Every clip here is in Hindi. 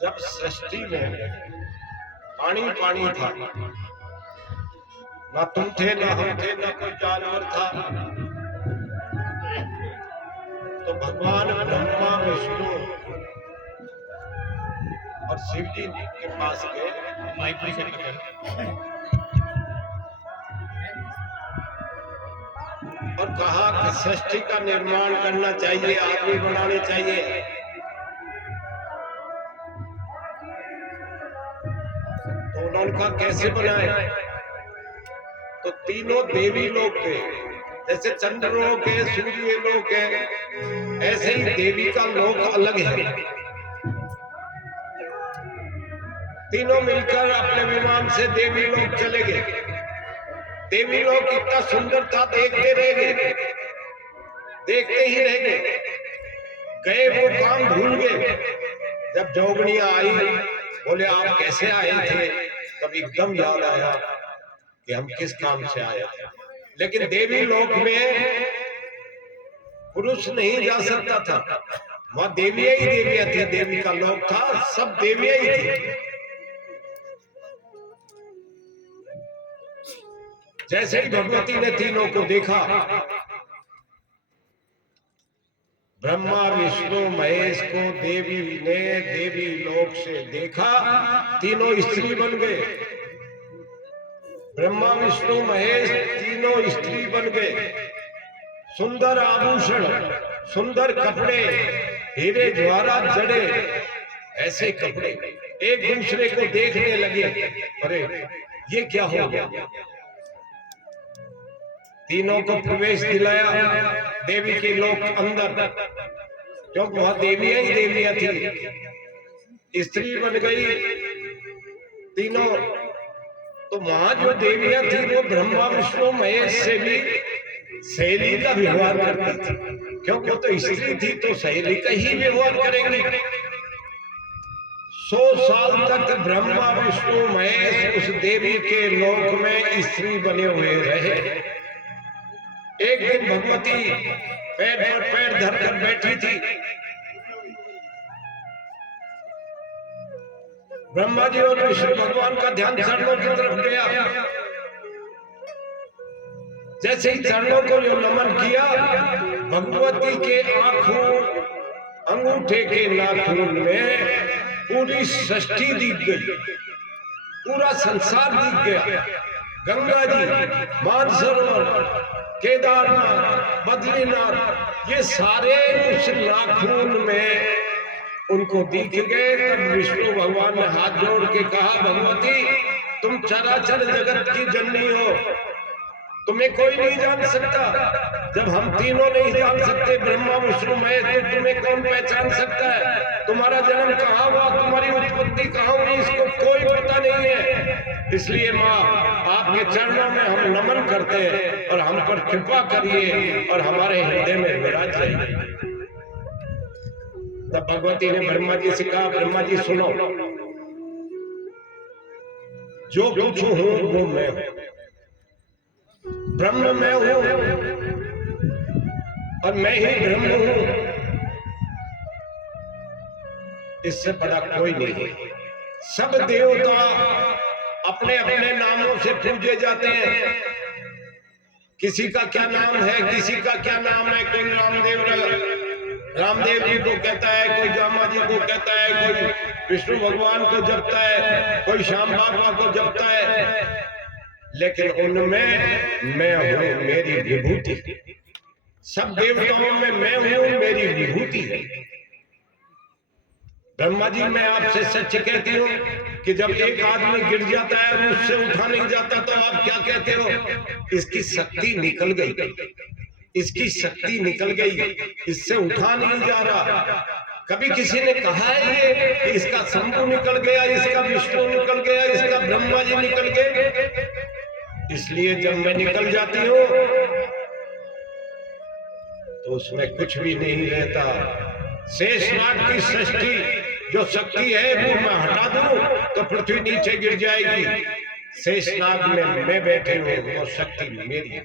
जब सृष्टि में पानी पानी था, ना तुम थे ना हम थे ना कोई जानवर था, तो भगवान ब्रह्मा विष्णु और शिव जी के पास गए और कहा कि सृष्टि का निर्माण करना चाहिए, आदमी बनाने चाहिए। तो उन्होंने कहा कैसे बनाए? तो तीनों देवी लोग थे, जैसे चंद्र लोक है, सूर्य लोक है, ऐसे ही देवी का लोक अलग है। तीनों मिलकर अपने विमान से देवी लोक चले गए। देवी लोक इतना सुंदर था, देखते रह गए, देखते ही रह गए, गए वो काम भूल गए। जब जोगनिया आई, बोले आप कैसे आए थे? तब एकदम याद आया कि हम किस काम से आए थे। लेकिन देवी लोक में पुरुष नहीं जा सकता था, वहां देवियां ही देवियां थी, देवी का लोक था, सब देवियां ही थी। जैसे ही भगवती ने तीनों को देखा, ब्रह्मा विष्णु महेश को देवी ने देवी लोक से देखा, तीनों स्त्री बन गए। ब्रह्मा विष्णु महेश तीनों स्त्री बन गए। सुंदर आभूषण, सुंदर कपड़े, हीरे ज्वारात जड़े, ऐसे कपड़े, एक दूसरे को देखने लगे। अरे ये क्या हो गया? तीनों को प्रवेश दिलाया देवी के लोक अंदर, क्योंकि वहां देवियां ही देवियां थी, स्त्री बन गई तीनों। तो वहां जो देवियां थी वो ब्रह्मा विष्णु महेश से भी सहेली का व्यवहार करती थी, क्योंकि वो तो स्त्री थी तो सहेली का ही व्यवहार करेंगी। 100 साल तक ब्रह्मा विष्णु महेश उस देवी के लोक में स्त्री बने हुए रहे। एक दिन भगवती पैर पर पैर धरकर बैठी थी। ब्रह्मा जी और विष्णु भगवान का ध्यान चरणों की तरफ गया। जैसे ही चरणों को जो नमन किया, भगवती के आंखों अंगूठे के नाखून में पूरी सृष्टि दिख गई, पूरा संसार दिख गया। गंगा जी, मानसरोवर, केदारनाथ, बद्रीनाथ, ये सारे उस नाखून में उनको दिख गए। तब विष्णु भगवान ने हाथ जोड़ के कहा, भगवती तुम चराचर जगत की जननी हो, तुम्हें कोई नहीं जान सकता। जब हम तीनों नहीं जान सकते, ब्रह्मा विष्णु महेश, तो तुम्हें कौन पहचान सकता है? तुम्हारा जन्म कहाँ हुआ, तुम्हारी उत्पत्ति कहाँ हुई, इसको कोई पता नहीं है। इसलिए माँ, आपके चरणों में हम नमन करते हैं और हम पर कृपा करिए और हमारे हृदय में विराज जाइए। तब भगवती ने ब्रह्मा जी से कहा, ब्रह्मा जी सुनो, जो कुछ हूं वो मैं हूं, ब्रह्म मैं हूं और मैं ही ब्रह्म हूं, इससे बड़ा कोई नहीं है। सब देवता अपने अपने नामों से पूजे जाते हैं। किसी का क्या नाम है, किसी का क्या नाम है, कोई रामदेव जी को कहता है, कोई जामा जी को कहता है, कोई विष्णु भगवान को जपता है, कोई श्याम बाबा को जपता है, लेकिन उनमें मैं हूं, मेरी विभूति। सब देवताओं में मैं हूं, मेरी विभूति है। ब्रह्मा जी, मैं आपसे सच कहती हूँ कि जब एक आदमी गिर जाता है और उससे उठा नहीं जाता, तो आप क्या कहते हो? इसकी शक्ति निकल गई, इसकी शक्ति निकल गई, इससे उठा नहीं जा रहा। कभी किसी ने कहा है ये कि इसका शंभु निकल गया, इसका विष्णु निकल गया, इसका ब्रह्मा जी निकल गए? इसलिए जब मैं निकल जाती हूँ तो उसमें कुछ भी नहीं रहता। शेषनाग की सृष्टि जो शक्ति है वो मैं हटा दूं तो पृथ्वी नीचे गिर जाएगी। शेषनाग में मैं बैठे हुए, वो शक्ति मेरी है।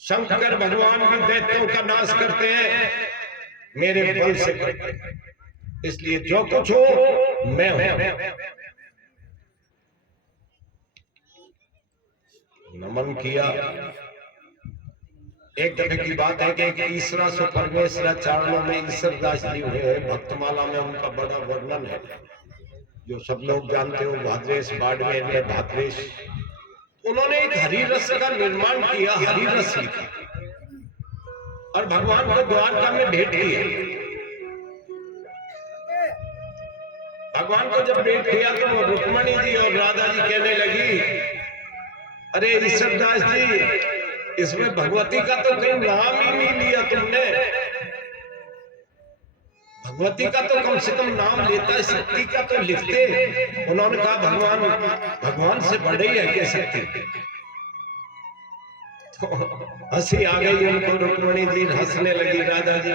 शंकर भगवान भी दैत्यों का नाश करते हैं, मेरे बल से करते हैं। इसलिए जो कुछ हो मैं हूं। नमन किया। एक दफे की बात है कि ईश्वरा सो परमेश्वरा चरणों में ईश्वरदास जी हुए हैं, भक्तमाला में उनका बड़ा वर्णन है जो सब लोग जानते हो, भाद्रेश बाड़मेर में भाद्रेश। उन्होंने एक हरि रस का निर्माण किया, हरि रस लिखा और भगवान को द्वारका में भेंट किया। भगवान को जब भेंट किया तो रुक्मणी जी और राधा जी कहने लगी, अरे ईश्वरदास जी, इसमें भगवती का तो कहीं नाम ही नहीं लिया तुमने। भगवती का तो कम से कम नाम लेता, शक्ति का तो लिखते। उन्होंने कहा भगवान से बड़े ही है क्या शक्ति। तो हंसी आ गई उनको, रुक्मणी जी हंसने लगी, राधा जी।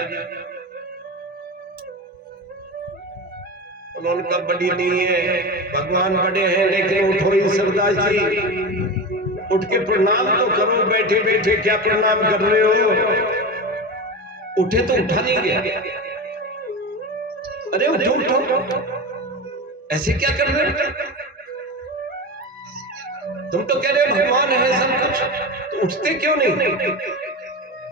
उन्होंने कहा बड़ी नहीं है, भगवान बड़े हैं, लेकिन उठो ईश्वरदास जी, उठ के प्रणाम तो करो। बैठे बैठे क्या प्रणाम कर रहे हो? उठे तो उठा नहीं गया। अरे उठो उठो, ऐसे क्या कर रहे हो? तुम तो कह रहे हो भगवान है सब कुछ, तो उठते क्यों नहीं?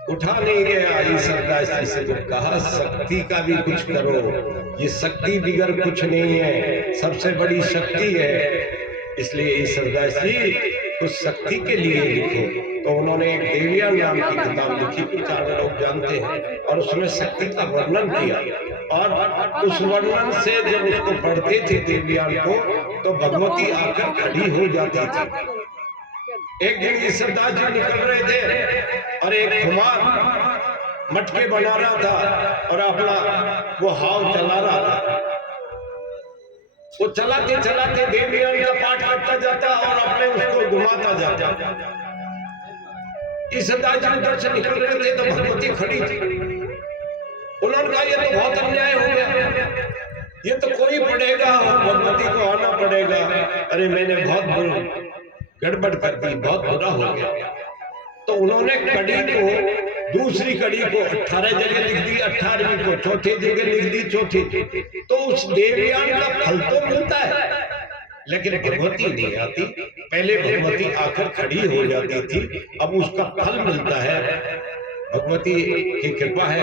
उठा नहीं गया। ईश्वरदास जी से तो कहा शक्ति का भी कुछ करो, ये शक्ति बिगर कुछ नहीं है, सबसे बड़ी शक्ति है। इसलिए ईश्वरदास जी कुछ शक्ति के लिए लिखो। तो उन्होंने एक देवियान नाम की किताब लिखी, कुछ लोग जानते हैं, और उसमें शक्ति का वर्णन किया। और उस वर्णन से जब उसको पढ़ते थे देवियान को, तो भगवती आकर खड़ी हो जाती थी। एक दिन ईश्वरदास जी निकल रहे थे और एक कुमार मटके बना रहा था और अपना वो हाव चला रहा था। वो चलाते चलाते देवियान का पाठ करता जाता और अपने उसको घुमाता जाता। ईश्वरदास जी उधर से निकल रहे थे तो भगवती खड़ी थी। उन्होंने कहा ये तो बहुत अन्याय हो गया, ये तो कोई पढ़ेगा, भगवती को आना पड़ेगा। अरे मैंने बहुत गड़बड़ कर दी, बहुत बुरा हो गया। तो उन्होंने कड़ी को, दूसरी कड़ी को 18 जगह लिख दी, 18वीं को चौथी जगह लिख दी, चौथी। तो उस देवयान का फल तो मिलता है, लेकिन भगवती नहीं आती। पहले भगवती आकर खड़ी हो जाती थी, अब उसका फल मिलता है। भगवती की कृपा है,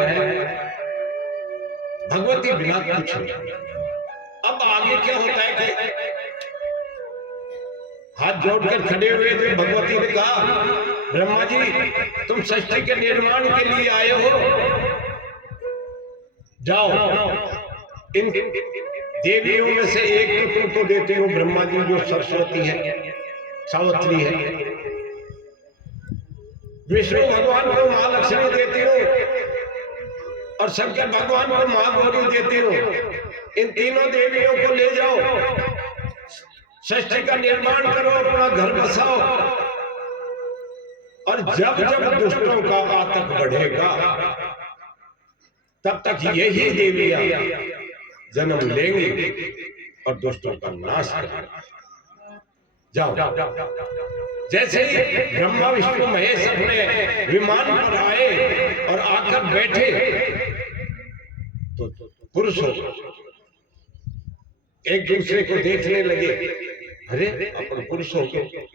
भगवती बिना कुछ नहीं। अब आगे क्या होता है कि हाथ जोड़कर खड़े हुए थे। भगवती ने कहा, ब्रह्मा जी तुम सृष्टि के निर्माण के लिए आए हो, जाओ इन देवियों में से एक को तुमको देते हो, ब्रह्मा जी जो सरस्वती है, सावित्री है। विष्णु भगवान को मां लक्ष्मी देते हो और शंकर भगवान को मां गौरी देते हो। इन तीनों देवियों को ले जाओ, सृष्टि का निर्माण करो, अपना घर बसाओ। और जब जब दुष्टों का आतंक बढ़ेगा, तब तक यही देवियां जन्म लेंगी और दुष्टों का नाश करेंगे। जाओ। जैसे ही ब्रह्मा विष्णु महेश अपने विमान पर आए और आकर बैठे, तो पुरुषों एक दूसरे को देखने लगे, अरे अपन पुरुष हो गए।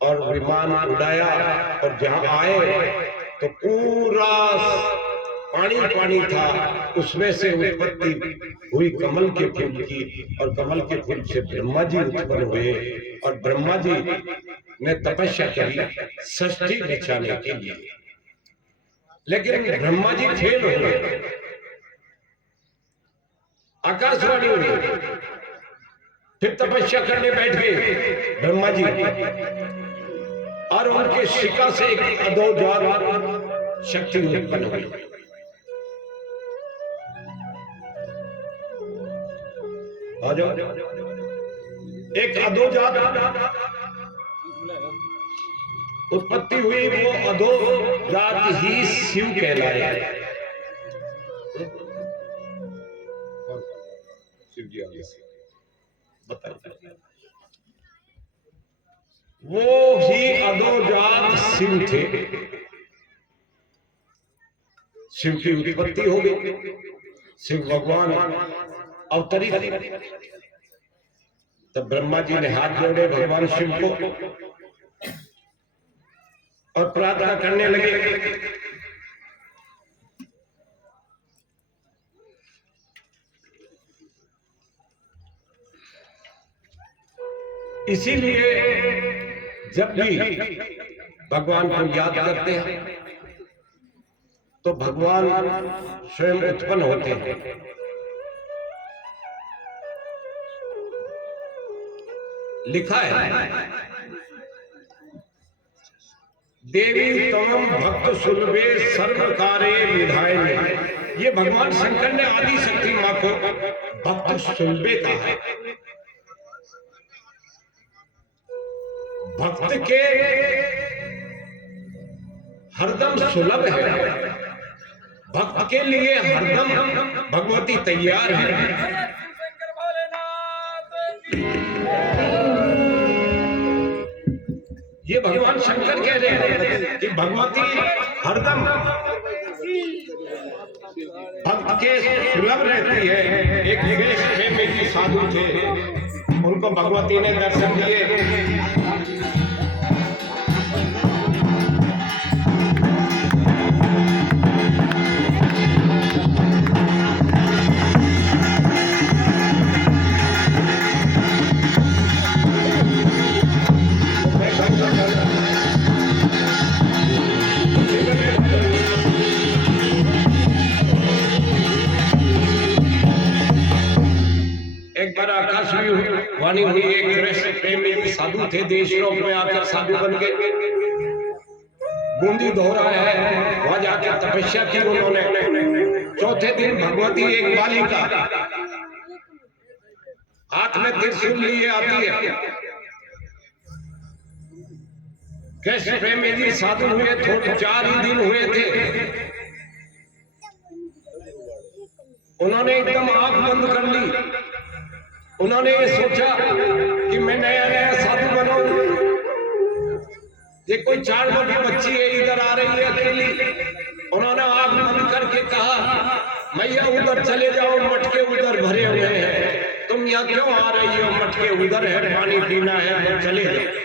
और विमान उड़ाया और जहां आए तो पूरा पानी पानी था। उसमें से उत्पत्ति हुई कमल के फूल की, और कमल के फूल से ब्रह्मा जी उत्पन्न हुए। और ब्रह्मा जी ने तपस्या करी सृष्टि बिछाने के लिए, लेकिन ब्रह्मा जी फेल हो गए। आकाशवाणी हुई, फिर तपस्या करने बैठ गए ब्रह्मा जी, और उनके शिखा से एक अदोजात शक्ति उत्पन्न हुई। एक अधोजात उत्पत्ति हुई, वो अधोजात ही शिव कहलाए। शिव जी आगे बताइए, वो ही अधोजात शिव थे। शिव की उत्पत्ति हो गई, शिव भगवान अवतरित। तब ब्रह्मा जी ने हाथ जोड़े भगवान शिव को और प्रार्थना करने लगे। इसीलिए जब भी भगवान को याद करते हैं तो भगवान स्वयं उत्पन्न होते हैं। लिखा है देवी तवम भक्त सुलभे सर्वकारे विधायने। ये भगवान शंकर ने आदि शक्ति मां को भक्त सुलभे कहा है। भक्त के हरदम सुलभ है, भक्त के लिए हरदम भगवती तैयार है। ये भगवान शंकर कह रहे हैं कि भगवती हरदम भक्त के सुलभ रहती है। एक जगह में साधु थे, उनको भगवती ने दर्शन दिए। एक बार आकाश में वाणी हुई, एक कृष्ण प्रेमी साधु थे, देशलोक में आकर साधु बन के बूंदी धो रहा है। वहां जाकर तपस्या की उन्होंने। चौथे दिन भगवती एक बालिका हाथ में त्रिशूल लिए आती है। कृष्ण प्रेमी जी साधु हुए थोड़े 4 ही दिन हुए थे। उन्होंने एकदम आंख बंद कर ली। उन्होंने ये सोचा कि मैं नया नया साधु बनूं, ये कोई 4 वर्ष की बच्ची है इधर आ रही है अकेली। उन्होंने आंख बंद करके कहा मैया उधर चले जाओ, मटके उधर भरे हुए हैं, तुम यहाँ क्यों आ रही हो? मटके उधर है, पानी पीना है तो चले जाओ।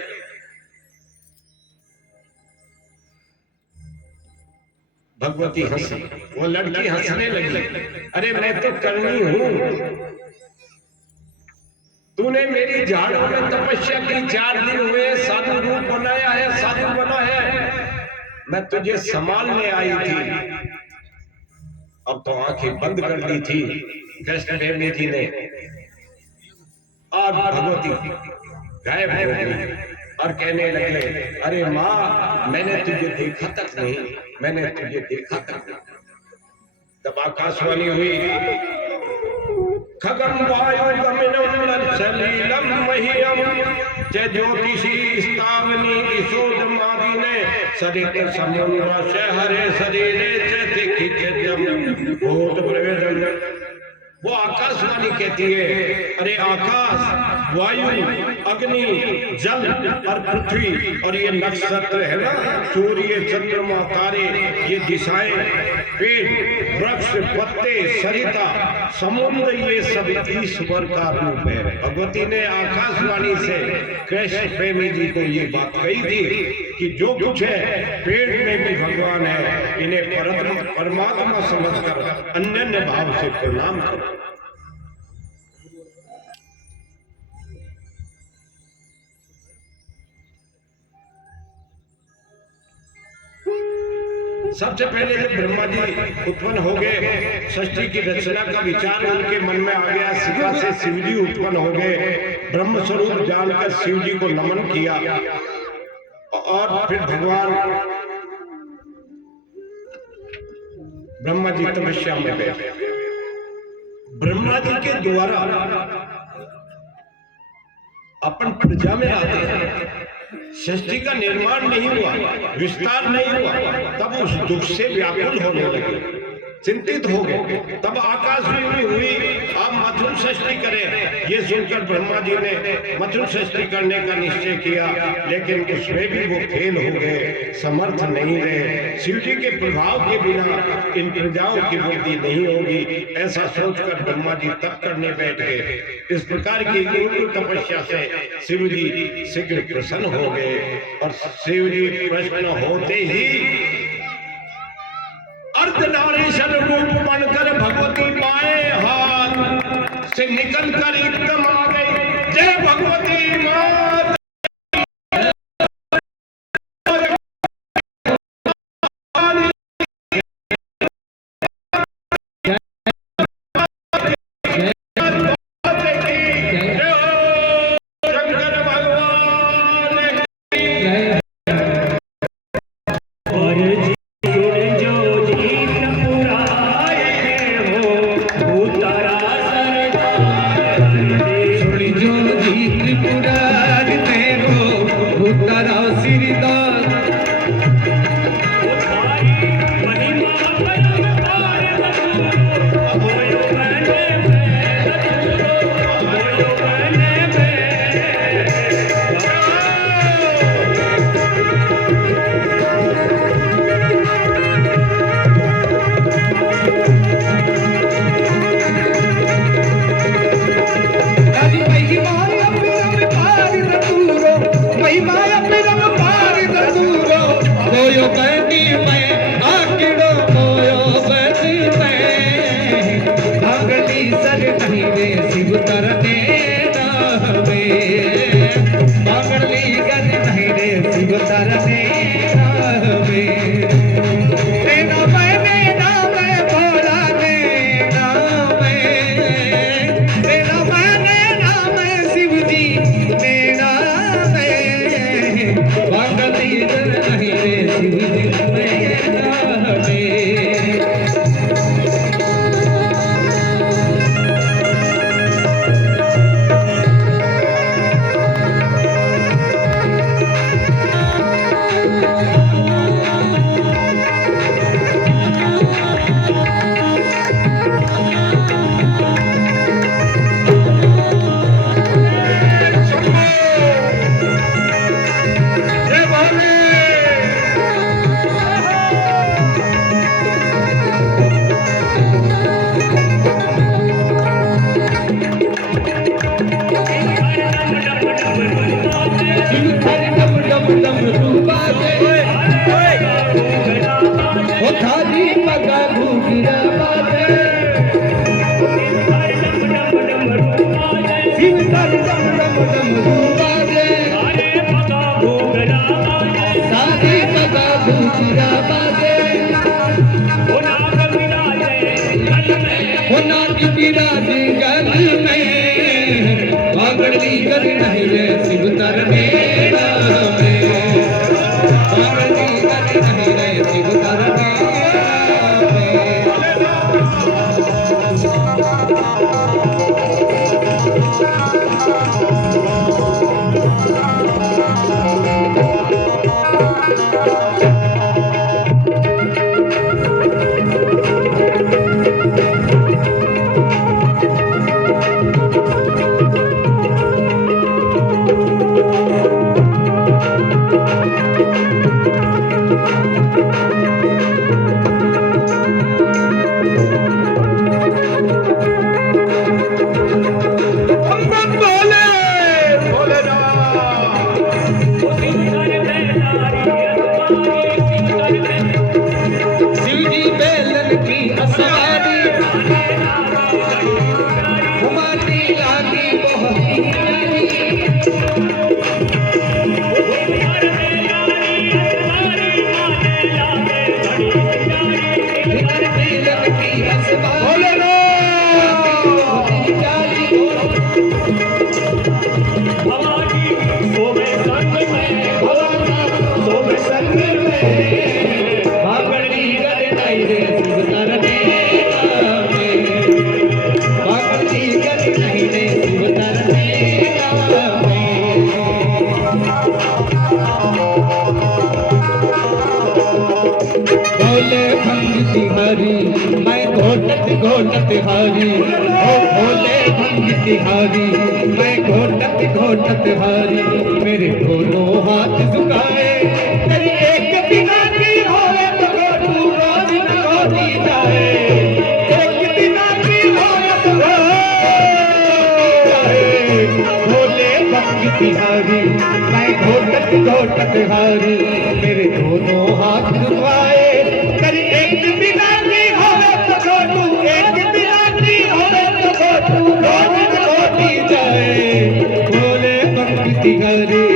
भगवती हंसी, वो लड़की हंसने लगी। अरे मैं तो करनी हूं, तूने मेरी झाड़ों में तपस्या की, 4 दिन हुए, साधु रूप बनाया है, साधु बना है, मैं तुझे संभालने आई थी। अब तो आंखें बंद कर दी थी कृष्ण प्रेमी जी ने। और भगवती गायब हो गई और कहने लगे अरे माँ मैंने तुझे देखा तक नहीं, मैंने तुझे देखा तक नहीं। तब आकाशवाणी हुई खगम वायु गमनम सलीलम मह्यम च ज्योतिषी स्थावनी किशोरमादिने सरित समुद्र से हरे शरीरे च दिखितम भूत प्रवेदन। वो आकाशवाणी कहती है अरे आकाश, वायु, अग्नि, जल और पृथ्वी और ये नक्षत्र है ना, सूर्य, चंद्रमा, तारे, ये दिशाएं, पेड़, वृक्ष, पत्ते, सरिता, समुद्र, ये सब ईश्वर का रूप है। भगवती ने आकाशवाणी से कृष्ण प्रेमी जी को ये बात कही थी कि जो कुछ है पेड़ में भी भगवान है, इन्हें परमात्मा समझकर अन्य भाव से प्रणाम करो। सबसे पहले जब ब्रह्मा जी उत्पन्न हो गए, सृष्टि की रचना का विचार उनके मन में आ गया। शिखा से शिव जी उत्पन्न हो गए। ब्रह्म स्वरूप जानकर शिव जी को नमन किया और फिर भगवान ब्रह्मा जी तपस्या में गए। ब्रह्मा जी के द्वारा अपन प्रजा में आते हैं, सृष्टि का निर्माण नहीं हुआ, विस्तार नहीं हुआ, तब उस दुख से व्याकुल होने लगे, चिंतित हो गए। तब आकाशवाणी हुई आप मथुन षष्ठी करें। ये सुनकर ब्रह्मा जी ने मथुन षष्ठी करने का निश्चय किया, लेकिन उसमें भी वो फेल हो गए, समर्थ नहीं रहे। शिव जी के प्रभाव के बिना इन प्रजाओं की वृद्धि नहीं होगी, ऐसा सोचकर ब्रह्मा जी तप करने बैठ गए। इस प्रकार की उग्र तपस्या से शिव जी शीघ्र प्रसन्न हो गए और शिव जी प्रसन्न होते ही अर्धनारीश्वर रूप बनकर भगवती बाएं हाथ से निकलकर एकदम आ गई। जय भगवती माता। भंग तिहारी, मैं घोटत घोटत हारी, ओ भोले भंग तिहारी, मैं घोटत घोटत हारी। मेरे दोनों हाथ झुकाए तेरी एक बिना की होए तो तू रोज न होती जाए, एक बिना की होए तो जाए। भोले भंग तिहारी, मैं घोटत घोटत हारी, मेरे दोनों हाथ झुकाए तेरी एक बिना की होए तो तू, एक बिना की होए तो तू रोज न होती जाए। भोले भंग तिहारी।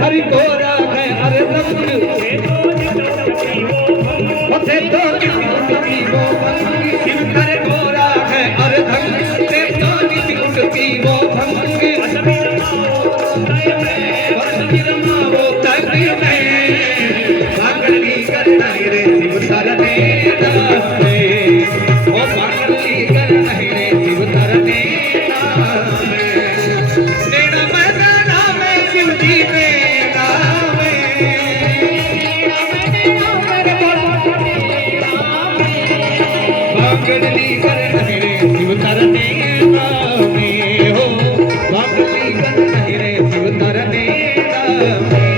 हरि गोरा है अरे रंग उसे तो उठती वो भंग, शिव हरि गोरा है अरे रंग से तो उठती वो भंग। वो तकदीर में पागली करता रे शिव तरने नामे, वो पागली करता रे शिव तरने नामे। तेरा मजा नामे शिव जी ने पागली करता रे शिव तरने नामे, हो पागली करता रे शिव तरने नामे।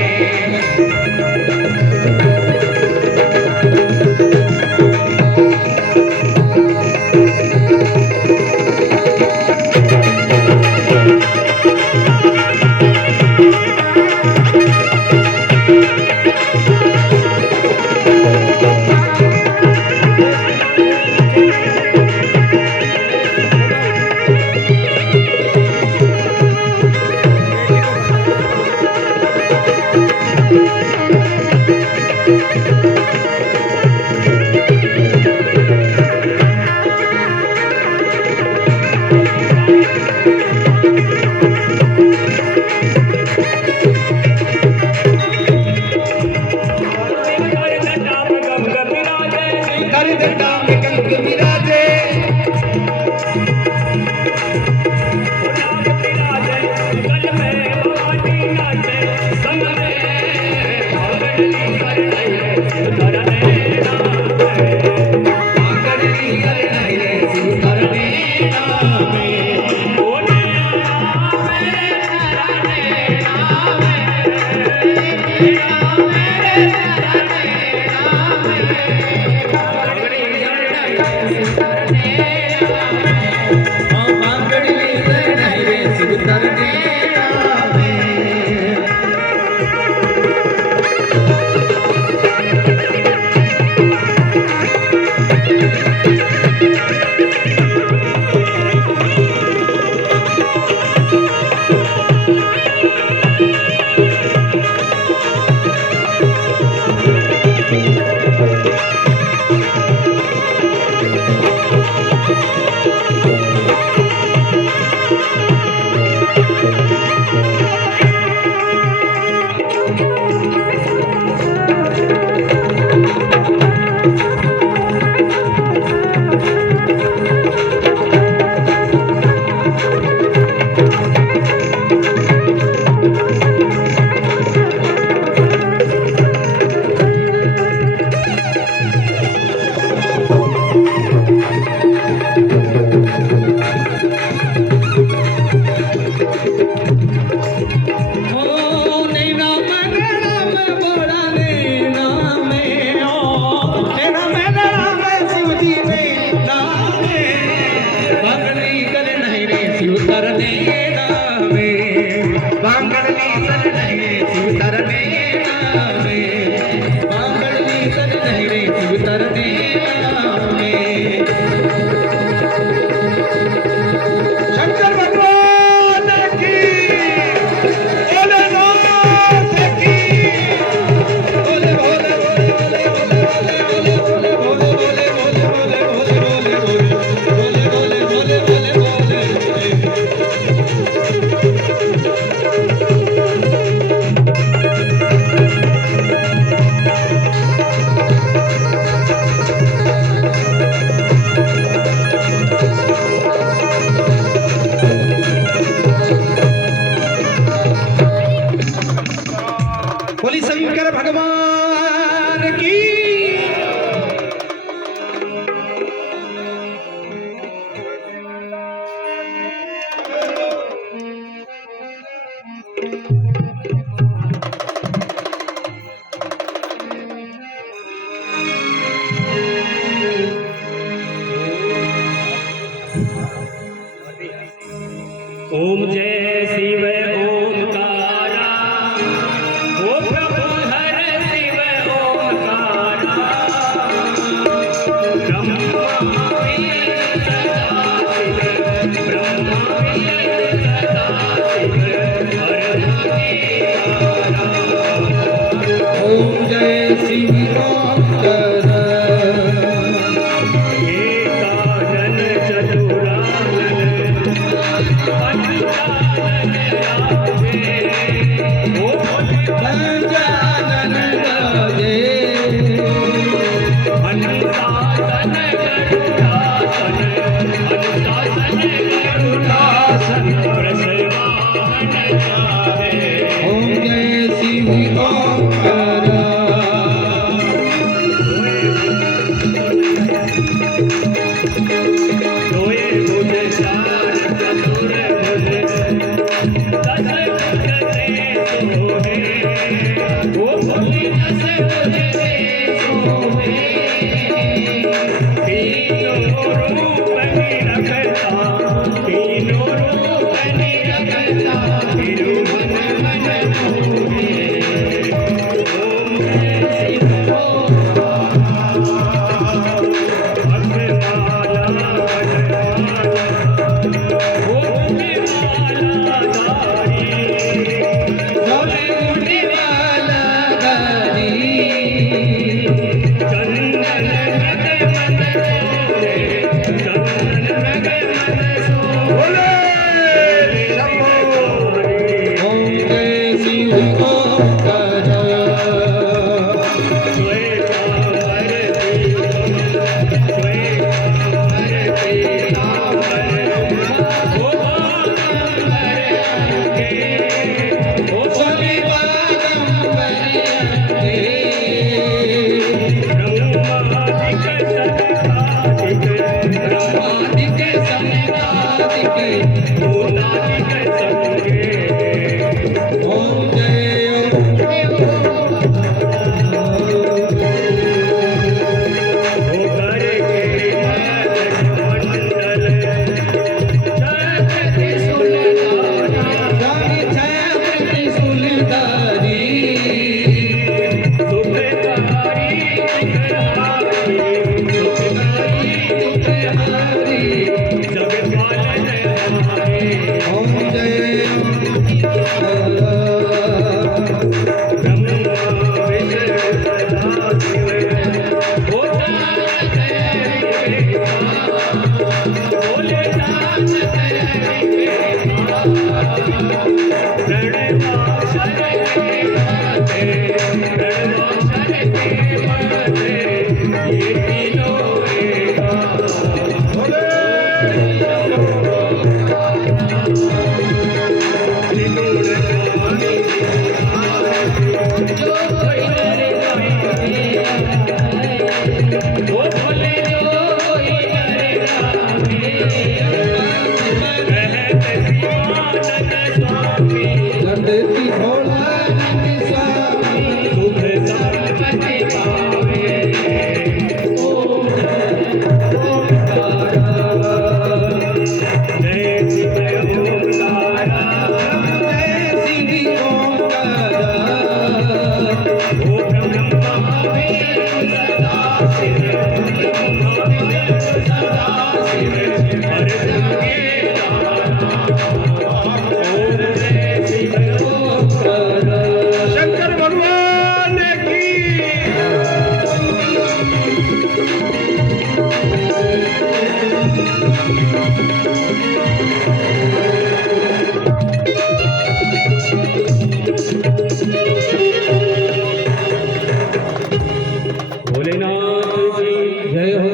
भोलेनाथ की जय हो।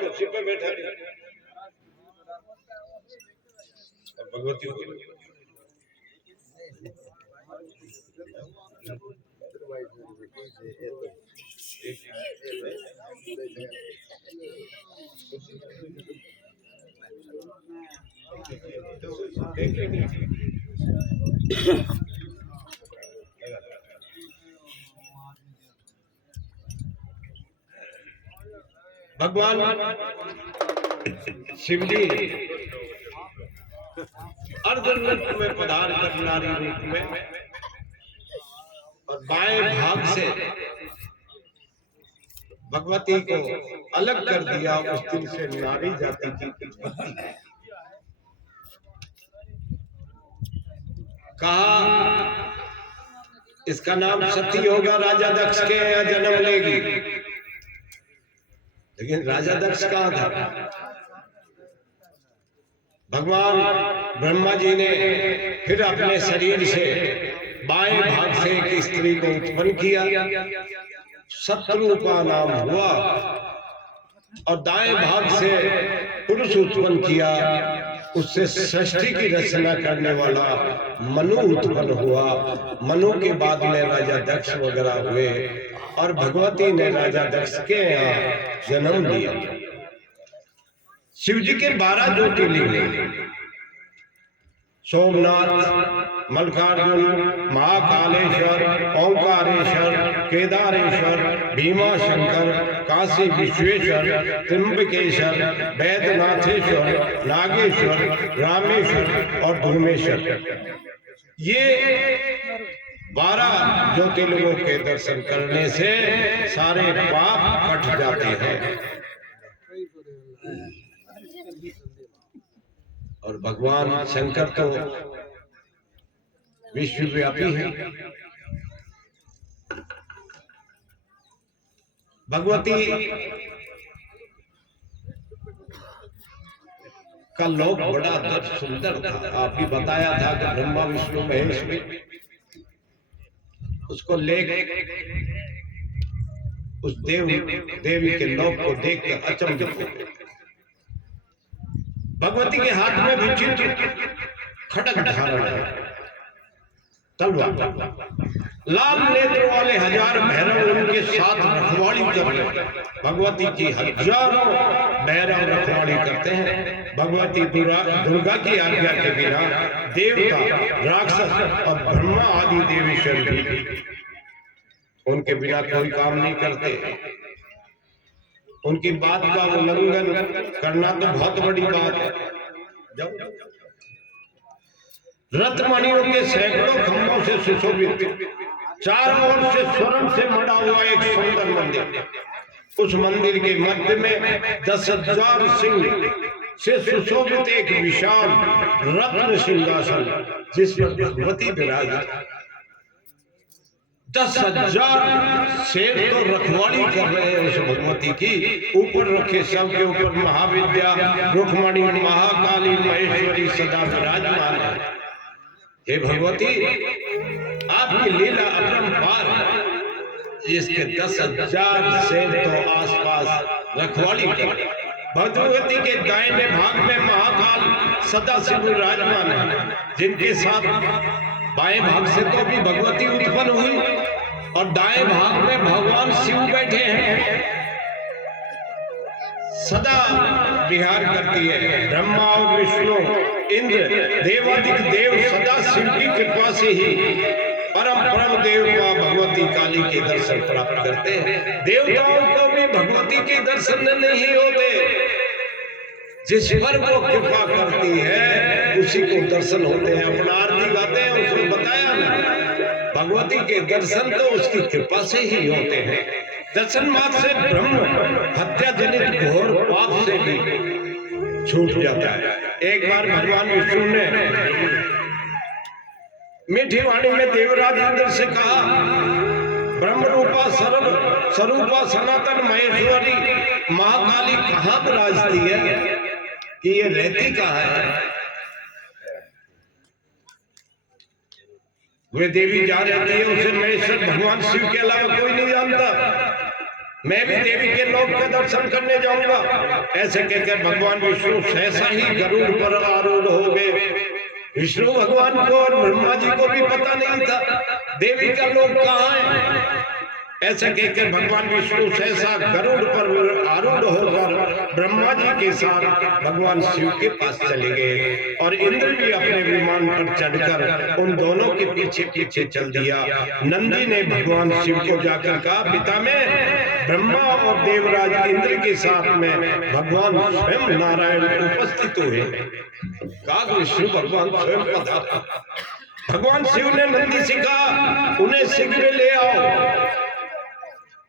कुर्सी पे बैठा भगवती भगवान शिव जी अर्जुन में पधार कर नारी रूप में और बाएं भाग से भगवती को अलग कर दिया। उस दिन से नारी जाति की उत्पत्ति कहा इसका नाम सती होगा, राजा दक्ष के यहाँ जन्म लेगी। लेकिन राजा दक्ष कहाँ था? भगवान ब्रह्मा जी ने फिर अपने शरीर से बाएं भाग से एक स्त्री को उत्पन्न किया, शत्रु का नाम हुआ, और दाएं भाग से पुरुष उत्पन्न किया, उससे सृष्टि की रचना करने वाला मनु उत्पन्न हुआ। मनु के बाद में राजा दक्ष वगैरह हुए और भगवती ने राजा दक्ष के यहाँ जन्म लिया। शिव जी के 12 ज्योतिर्लिंग सोमनाथ, मल्लिकार्जुन, महाकालेश्वर, ओंकारेश्वर, केदारेश्वर, भीमाशंकर, काशी विश्वेश्वर, त्र्यंबकेश्वर, वैद्यनाथेश्वर, नागेश्वर, रामेश्वर और धूमेश्वर, ये 12 ज्योतिर्लिंगों के दर्शन करने से सारे पाप कट जाते हैं। और भगवान शंकर तो विश्वव्यापी है। भगवती का लोक बड़ा सुंदर था। आप ही बताया था कि ब्रह्मा विष्णु महेश में उसको लेकर उस देवी के लोक को देखकर अचंभित हो गए। भगवती के हाथ में भी चित्र खड़ग धारण है, तलवार, लाल नेत्र वाले 1000 भैरव उनके साथ रखवाली कर रहे हैं। भगवती की हजारों भैरव रखवाली करते हैं। भगवती दुर्गा की आज्ञा के बिना देवता, राक्षस और ब्रह्मा आदि देवेश्वर भी उनके बिना कोई काम नहीं करते। उनकी बात का उल्लंघन करना तो बहुत बड़ी बात है। रत्नमणियों के सैकड़ों खंभों से सुशोभित, चारों ओर से स्वर्ण से मढ़ा हुआ एक सुंदर मंदिर, उस मंदिर के मध्य में 10,000 सिंह से सुशोभित एक विशाल रत्न सिंहासन, जिस पर भगवती विराजित। 10,000 शेर तो रखवाली कर रहे हैं उस भगवती की। ऊपर रखे सबके ऊपर महाविद्या, रुक्मणी, महाकाली, महेश्वरी सदा विराजमान है। हे भगवती, आपकी लीला अपरंपार है। इसके 10,000 शेर तो आसपास रखवाली कर। भगवती के दाहिने भाग में महाकाल सदा शिव विराजमान है, जिनके साथ बाएं भाग से तो भी भगवती उत्पन्न हुई और दाएं भाग में भगवान शिव बैठे हैं। सदा विहार करती है। ब्रह्मा और विष्णु, इंद्र, देवादिक देव सदा शिव की कृपा से ही परम देव मां भगवती काली के दर्शन प्राप्त करते हैं। देवताओं को भी भगवती के दर्शन नहीं होते। जिस पर वो कृपा करती है उसी को दर्शन होते हैं। अपना आरती गाते हैं, उसमें बताया ना, भगवती के दर्शन तो उसकी कृपा से ही होते हैं। दर्शन मात्र से ब्रह्म हत्या जनित घोर पाप से भी छूट जाता है। एक बार भगवान विष्णु ने मीठी वाणी में देवराज इंद्र से कहा, ब्रह्म रूपा स्वरूपा सनातन महेश्वरी महाकाली कहाँ विराजती है, कि ये रहती कहाँ है? वे देवी जा रहती है, उसे महेश्वर भगवान शिव के अलावा कोई नहीं जानता। मैं भी देवी के लोक के दर्शन करने जाऊंगा। ऐसे कहकर भगवान विष्णु सहसा ही गरुड़ पर आरूढ़ हो गए। विष्णु भगवान को और ब्रह्मा जी को भी पता नहीं था देवी का लोक कहाँ है। ऐसे कहकर भगवान विष्णु सहसा गरुड़ पर आरूढ़ होकर ब्रह्मा जी के साथ भगवान शिव के पास चले गए और इंद्र भी अपने विमान पर चढ़कर उन दोनों के पीछे पीछे चल दिया। नंदी ने भगवान शिव को जाकर कहा, पिता में ब्रह्मा और देवराज इंद्र के साथ में भगवान स्वयं नारायण उपस्थित हुए। कहा विष्णु भगवान स्वयं पधारे। भगवान शिव ने नंदी से कहा, उन्हें शीघ्र ले आओ।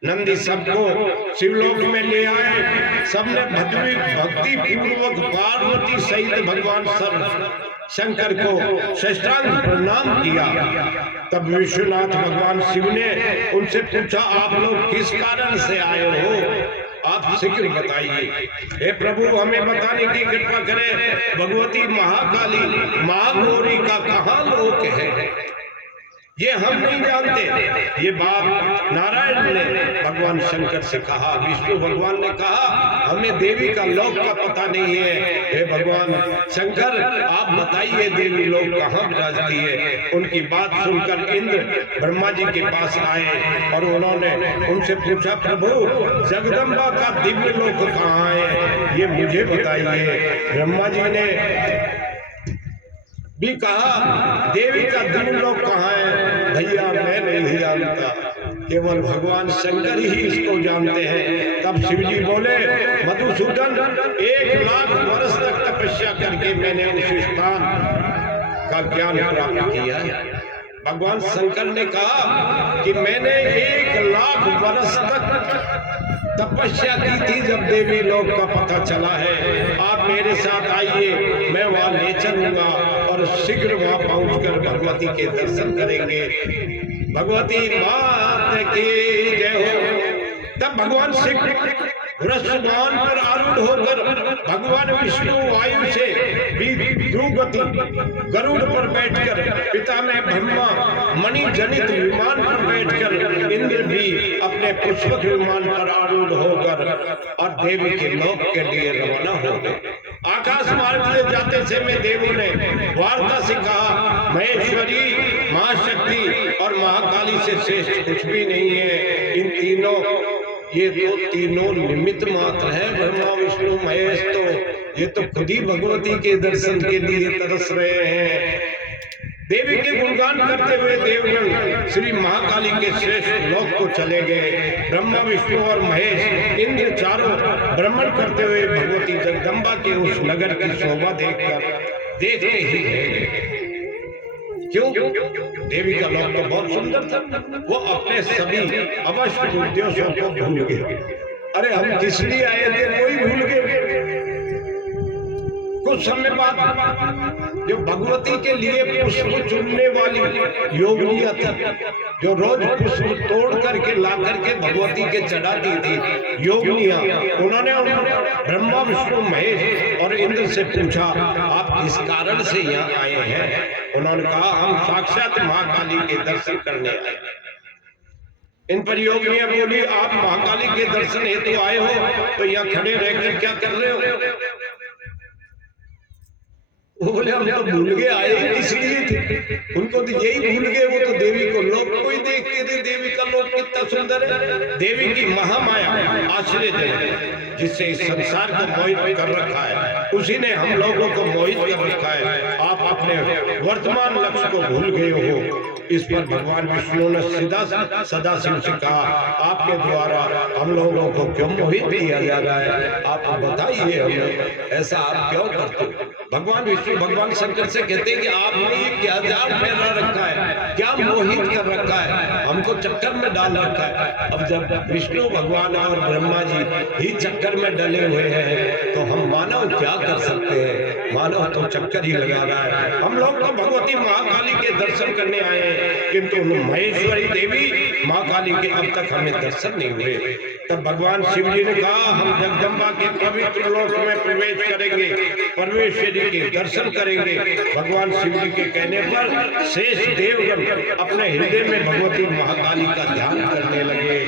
नंदी सबको शिवलोक में ले आए। सबने भक्ति पूर्वक पार्वती सहित भगवान शंकर को साष्टांग प्रणाम किया। तब विश्वनाथ भगवान शिव ने उनसे पूछा, आप लोग किस कारण से आए हो? आप शीघ्र बताइए। हे प्रभु, हमें बताने की कृपा करें। भगवती महाकाली महागौरी का कहाँ लोक है, ये हम नहीं जानते। ये बात नारायण ने भगवान शंकर से कहा। विष्णु भगवान ने कहा, हमें देवी का लोक का पता नहीं है। हे भगवान शंकर, आप बताइए देवी लोक कहाँ विराजती है। उनकी बात सुनकर इंद्र ब्रह्मा जी के पास आए और उन्होंने उनसे पूछा, प्रभु जगदम्बा का दिव्य लोक कहाँ है, ये मुझे बताइए। ब्रह्मा जी ने भी कहा, देवी का दिव्य लोक कहाँ है? भैया मैं नहीं जानता, केवल भगवान शंकर ही इसको जानते हैं। तब शिव जी बोले, मधुसूदन 1 लाख वर्ष तक तपस्या करके मैंने उस स्थान का ज्ञान प्राप्त किया है। भगवान शंकर ने कहा कि मैंने 1 लाख वर्ष तक तपस्या की थी जब देवी लोक का पता चला है। आप मेरे साथ आइए, मैं वहां ले चलूंगा और शीघ्र वहां पहुंचकर भगवती के दर्शन करेंगे। भगवती मात की जय हो। तब भगवान शिव वृषभान पर आरूढ़ होकर भगवान विष्णु वायु से द्रुगति गरुड़ पर बैठकर, पिता में ब्रह्मा मणि जनित विमान पर बैठकर, इंद्र भी अपने पुष्पक विमान पर आरूढ़ होकर और देवी के लोक के लिए रवाना हो गए। आकाश मार्ग से जाते समय देवों ने वार्ता से कहा, महेश्वरी महाशक्ति और महाकाली से श्रेष्ठ कुछ भी नहीं है। इन तीनों, ये तो तीनों निमित्त मात्र है। ब्रह्मा विष्णु महेश तो ये तो खुद ही भगवती के दर्शन के लिए तरस रहे हैं। देवी के गुणगान करते हुए देवगण श्री महाकाली के श्रेष्ठ लोक को चले गए। ब्रह्मा विष्णु और महेश इंद्र चारों भ्रमण करते हुए भगवती जगदम्बा के उस नगर की शोभा देखते ही रह गए। क्यों? देवी का लोक तो बहुत सुंदर था। वो अपने सभी अवश्य उद्देश्यों को भूल गए। अरे हम किस लिए आए थे वही भूल गए। कुछ समय बाद जो भगवती के लिए पुष्प चुनने वाली योगिनियां थी, जो रोज पुष्प तोड़ करके ला करके भगवती के चढ़ाती थी योगिनियां, उन्होंने ब्रह्मा विष्णु महेश और इंद्र से पूछा, आप किस कारण से यहाँ आए हैं? उन्होंने कहा, हम साक्षात महाकाली के दर्शन करने आए। इन पर योगिनियां बोली, आप महाकाली के दर्शन हेतु आए हो तो यहाँ खड़े रहकर क्या कर रहे हो? वो बोले, हम तो भूल गए, आए इसलिए थे। उनको तो यही भूल गए, वो तो देवी को लोक को ही देखते थे। देवी का लोक कितना सुंदर है। देवी की महामाया आश्चर्यजनक है, जिससे इस संसार को मोहित कर रखा है, उसी ने हम लोगों को मोहित कर रखा है। आप अपने वर्तमान लक्ष्य को भूल गए हो। इस पर भगवान विष्णु ने सदाशिव से कहा, आपके द्वारा हम लोगों को क्यों मोहित किया जा रहा है? आप बताइए हमें, ऐसा आप क्यों करते हो? भगवान विष्णु भगवान शंकर से कहते हैं कि आपने ये क्या जाल फैला रखा है, क्या मोहित कर रखा है, हमको चक्कर में डाल रखा है। अब जब विष्णु भगवान और ब्रह्मा जी ही चक्कर में डले हुए हैं तो हम मानव क्या कर सकते हैं? मानव तो चक्कर ही लगा रहा है। हम लोग तो भगवती महाकाली के दर्शन करने आए हैं, किंतु महेश्वरी देवी महाकाली के अब तक हमें दर्शन नहीं हुए। तब भगवान शिव जी ने कहा, हम जगदम्बा के पवित्र लोक में प्रवेश करेंगे, परमेश्वरी के दर्शन करेंगे। भगवान शिव जी के कहने पर शेष देवगण अपने हृदय में भगवती महाकाली का ध्यान करने लगे।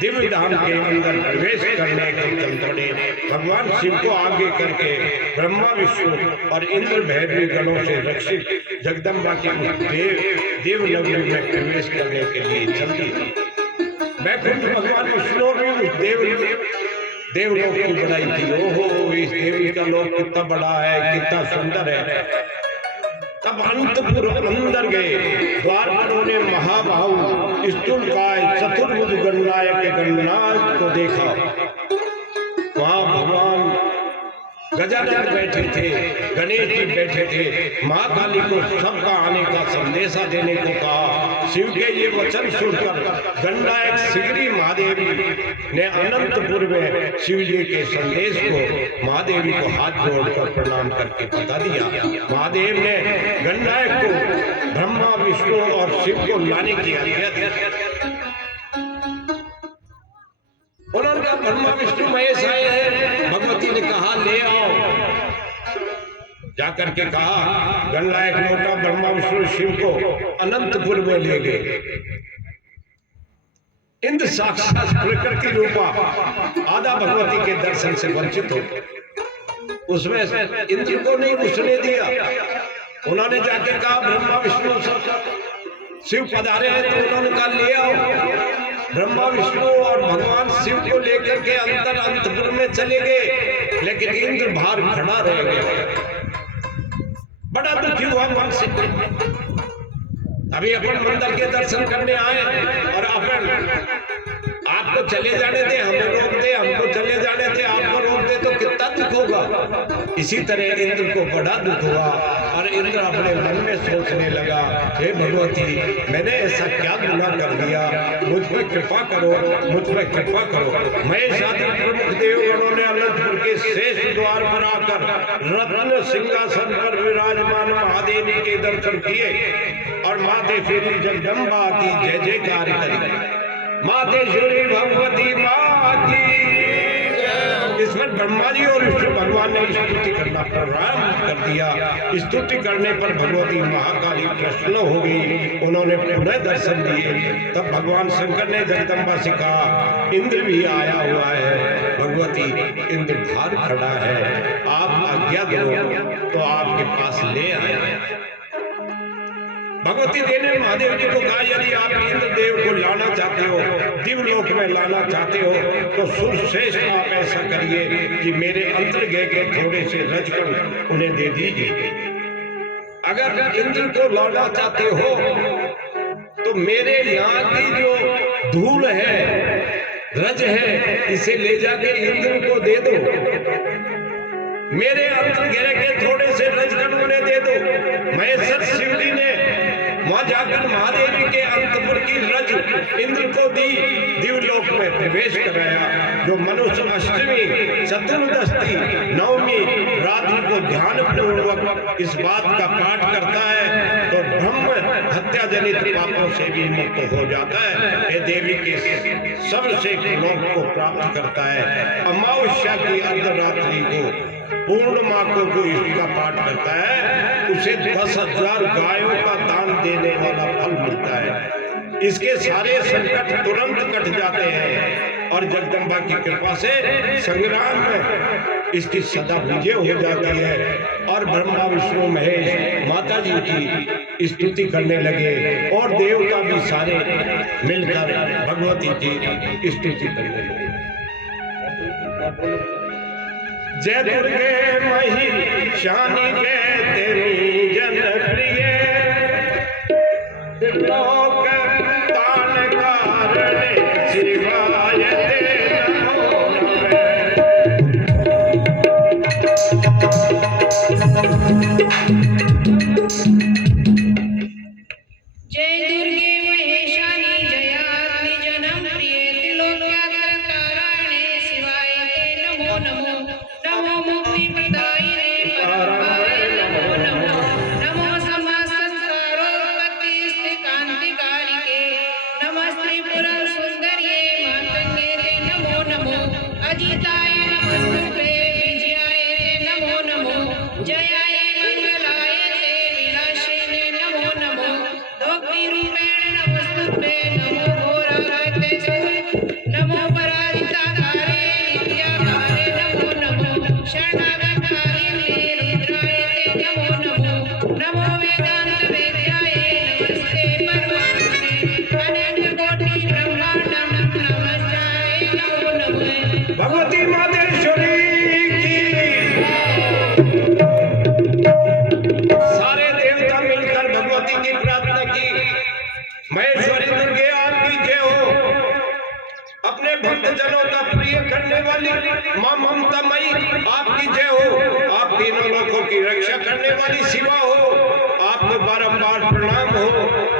दिव्य धाम के अंदर प्रवेश करने के चलते भगवान शिव को आगे करके ब्रह्मा विष्णु और इंद्र भैरवी गणों से रक्षित जगदम्बा के देवनगरी में प्रवेश करने के लिए चल दिए। वैकुंठ भगवान विष्णु भी उस देवलोक की बढ़ाई थी। ओहो, इस देवी का लोक कितना बड़ा है, कितना सुंदर है। तब अंतपुर अंदर गए, द्वार पर उन्हें महाबाहु स्थूलकाय चतुर्भुज गणनायक गणनाथ को देखा। वहां भगवान गजानन बैठे थे, गणेश जी बैठे थे। माँ काली को सबका आने का संदेशा देने को कहा। शिव के ये वचन सुनकर गणनायक सिगरी महादेवी ने अनंतपुर में शिव जी के संदेश को महादेवी को हाथ जोड़कर प्रणाम करके बता दिया। महादेव ने गणनायक को ब्रह्मा विष्णु और शिव को लाने की आज्ञा दी। उन्होंने कहा ब्रह्मा विष्णु महेश आए हैं। भगवती ने कहा ले आओ। जाकर के कहा गणनायक लौटा, ब्रह्मा विष्णु शिव को अनंतपुर में ले गए। इंद्र साक्षात प्रकृति रूपा आधा भगवती के दर्शन से वंचित हो। उसमें इंद्र को नहीं घुसने दिया। उन्होंने जाके कहा ब्रह्मा विष्णु शिव पधारे हैं, तो उन्होंने कहा ले आओ। ब्रह्मा विष्णु और भगवान शिव को लेकर के अंतपुर में चले गए, लेकिन इंद्र बाहर खड़ा रह गया। बड़ा दुखी हुआ मन से। अभी अपन मंदिर के दर्शन करने आए और अपन आपको चले जाने थे, हमें रोक दे, हमको चले जाने थे, आपको रोक दे, तो कितना दुख होगा। इसी तरह इंद्र को बड़ा दुख हुआ और इंद्र अपने मन में सोचने लगा, हे भगवती, मैंने ऐसा क्या गुनाह कर दिया, मुझ पर कृपा करो, मुझ पर कृपा करो। महेश आदि प्रमुख देवगणों ने अनंतपुर के शेष द्वार पर आकर रत्न सिंहासन पर विराजमान महादेवी के दर्शन किए और माथे फेरी जगदम्बा की जय जयकार करी। मातेश्वरी भगवती माँ की। इसमें ब्रह्मा जी और विष्णु भगवान ने स्तुति करना प्रारंभ कर दिया। स्तुति करने पर भगवती महाकाली प्रसन्न हो गई। उन्होंने पुनः दर्शन दिए। तब भगवान शंकर ने जगदम्बा से कहा, इंद्र भी आया हुआ है। भगवती, इंद्र बाहर खड़ा है, आप आज्ञा दो तो आपके पास ले आए। भगवती देव ने महादेव जी को कहा, यदि आप इंद्र देव को लाना चाहते हो, दिवलोक में लाना चाहते हो, तो सुरश्रेष्ठ आप ऐसा करिए कि मेरे अंतर्गय के थोड़े से रजकण उन्हें दे दीजिए। अगर इंद्र को लाना चाहते हो तो मेरे यहाँ की जो धूल है, रज है, इसे ले जाके इंद्र को दे दो। मेरे अंतर्गय के थोड़े से रजकण उन्हें दे दो। महेश्वर शिव जी ने वहां जाकर महादेवी के अंतपुर की रज इंद्र को दी, दिवलोक में प्रवेश कराया। जो मनुष्य अष्टमी, चतुर्दशी, नवमी रात्रि को ध्यान पूर्वक इस बात का पाठ करता है तो ब्रह्म हत्या जनित पापों से भी मुक्त हो जाता है। ये देवी के सबसे लोक को प्राप्त करता है। अमावस्या की अर्धरात्रि को, पूर्णिमा को जो इसका पाठ करता है उसे 10,000 गायों का दान देने वाला फल मिलता है। इसके सारे संकट तुरंत कट जाते हैं और जगदम्बा की कृपा से संग्राम में इसकी सदा विजय हो जाती है। और ब्रह्मा विष्णु महेश माता जी की स्तुति करने लगे और देवता भी सारे मिलकर भगवती की स्तुति करने लगे। जय दुर्गे मही शानी के तेरी जनप्रिय, लोक तान कारण शिवाय ते नमो नमः। जय दुर्गे महेशानी जयात्नि जनम प्रिय, त्रिलोक्याकर कारणे शिवाय ते नमो नमो। नमो मुक्ति प्रदायिने परमाय नमो नमो। नमो समस्त संसारोत्पत्ति स्थितिकांतिकारिके, नमस्ते पुरं सुंदर्ये मातंगे ते नमो नमो। अजिताय नमस्तुते विजयाय ते नमो नमो। जयाय मंगलाय ते विनाशिने नमो नमो। भक्ति रूपेण नमस्तुते नमो घोराते नमो नमः। भगवती मातेश्वरी की। सारे देवता मिलकर भगवती की प्रार्थना की। महेश्वरी दुर्गे आपकी जय हो। अपने भक्तजनों का प्रिय करने वाली मां ममता मई आपकी जय हो। आप तीनों लोगों की रक्षा करने वाली शिवा हो। आपको बारंबार प्रणाम हो,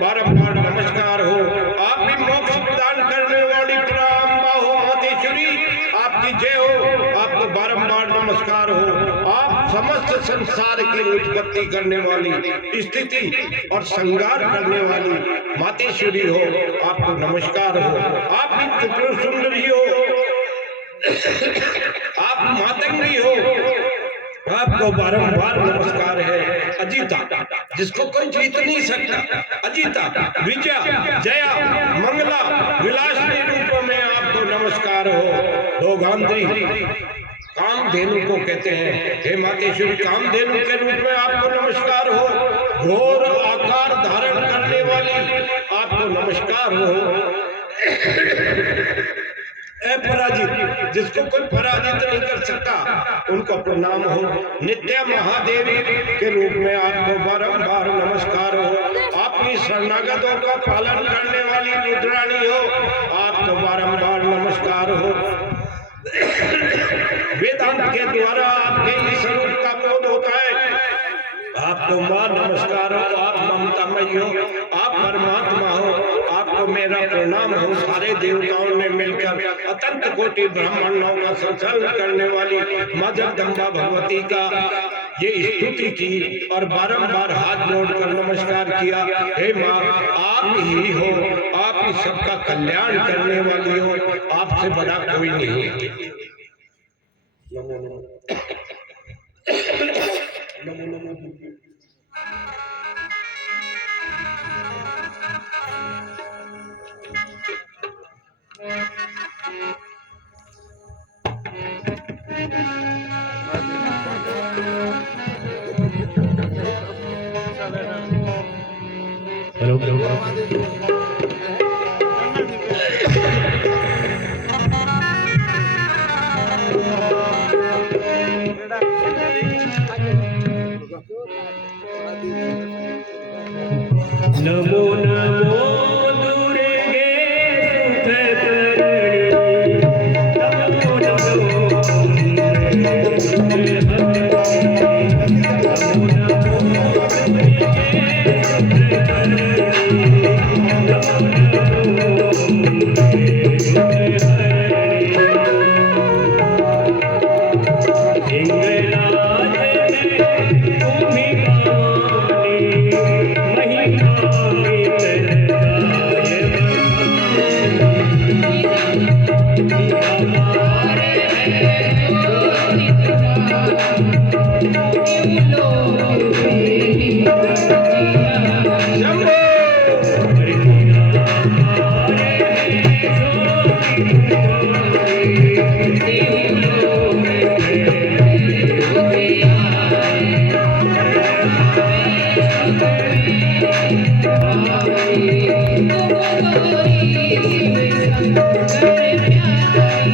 बारंबार नमस्कार हो। आप भी मोक्ष प्रदान करने वाली पराम्बा हो मातेश्वरी, आपकी जय हो। आपको बारंबार नमस्कार हो। आप समस्त संसार की उत्पत्ति करने वाली, स्थिति और संहार करने वाली मातेश्वरी हो, आपको नमस्कार हो। आप भी त्रिपुर सुंदरी हो, आप मातंगी हो, आपको बारंबार नमस्कार है। अजीता, जिसको कोई जीत नहीं सकता, अजीता, विजया, जया, मंगला, विलासनी रूपों में आपको नमस्कार हो। भोगांत्री कामधेनु को कहते हैं। हे मातेश्वरी, कामधेनु के रूप में आपको नमस्कार हो। घोर आकार धारण करने वाली आपको नमस्कार हो। अपराजित, जिसको कोई पराजित नहीं कर सकता, उनको प्रणाम हो। नित्या महादेवी के रूप में आपको बारंबार नमस्कार हो। आपकी शरणागतों का पालन करने वाली रुद्राणी हो, आपको बारंबार नमस्कार हो। वेदांत के द्वारा आपके इस स्वरूप का बोध होता है, आपको मां नमस्कार हो। आप ममतामयी हो, आप परमात्मा हो, आपको मेरा प्रणाम हो। सारे देवताओं ने मिलकर अतंत कोटि ब्राह्मणों का संचालन करने वाली मां जगदम्बा भगवती का ये स्तुति की और बारंबार हाथ जोड़कर नमस्कार किया। हे माँ, आप ही हो, आप ही सबका कल्याण करने वाली हो, आपसे बड़ा कोई नहीं है। नमो नमो नमो नमो। नमो नमो दुर्गे सुखकरणी, नमो नमो गौरी शिव शंकर प्यारे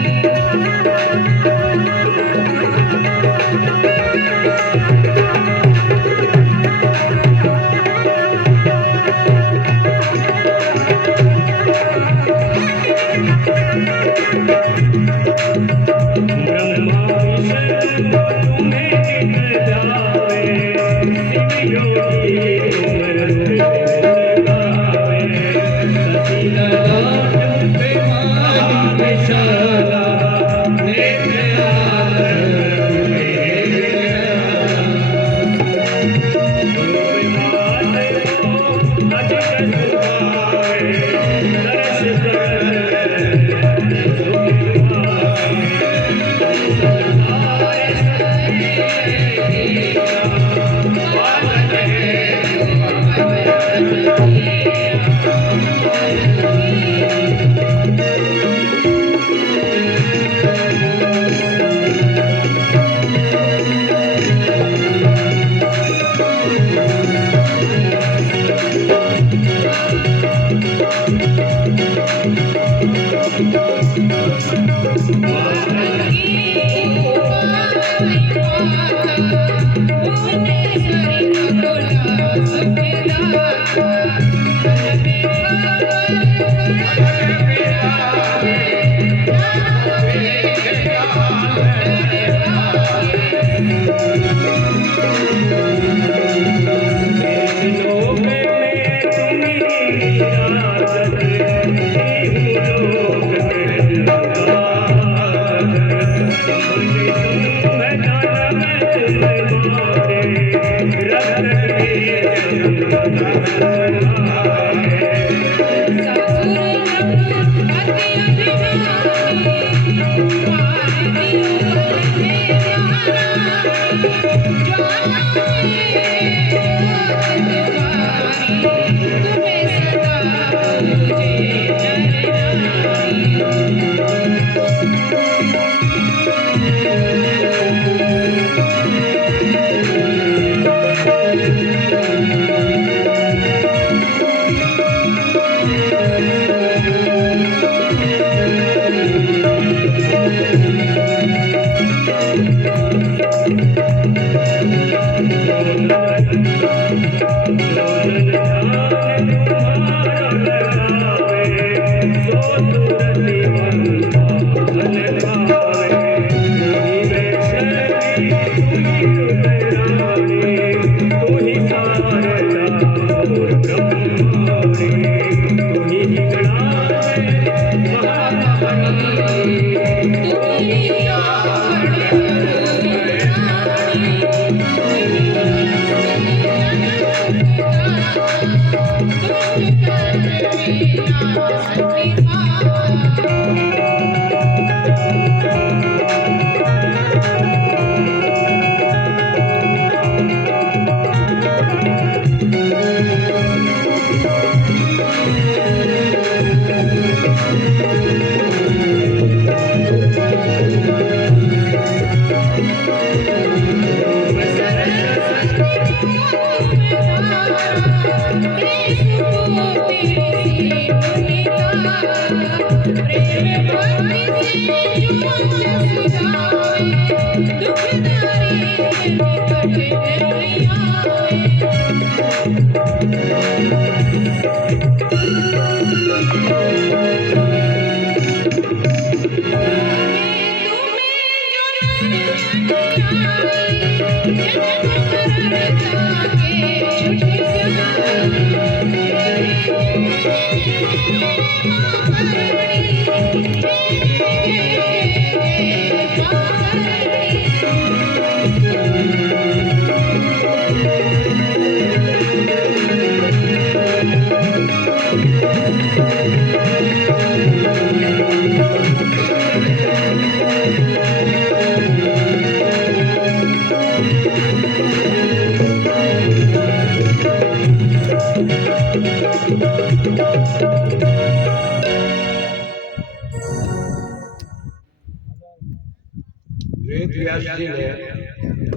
वेद व्यास जी ने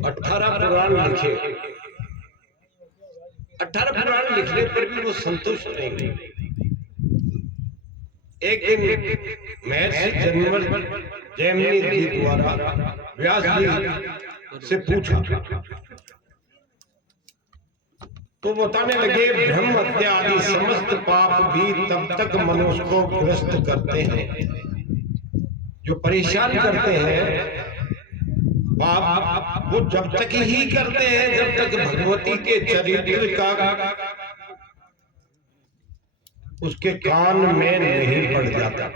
18 पुराण लिखे। 18 पुराण लिखने पर भी वो संतुष्ट नहीं हुए। एक दिन महर्षि जैमिनी जी द्वारा व्यास जी से पूछा तो बताने लगे, ब्रह्म हत्या आदि समस्त पाप भी तब तक मनुष्य को ग्रस्त करते हैं, जो परेशान करते हैं पाप, वो जब तक ही करते हैं जब तक भगवती के चरित्र का उसके कान में नहीं पड़ जाता।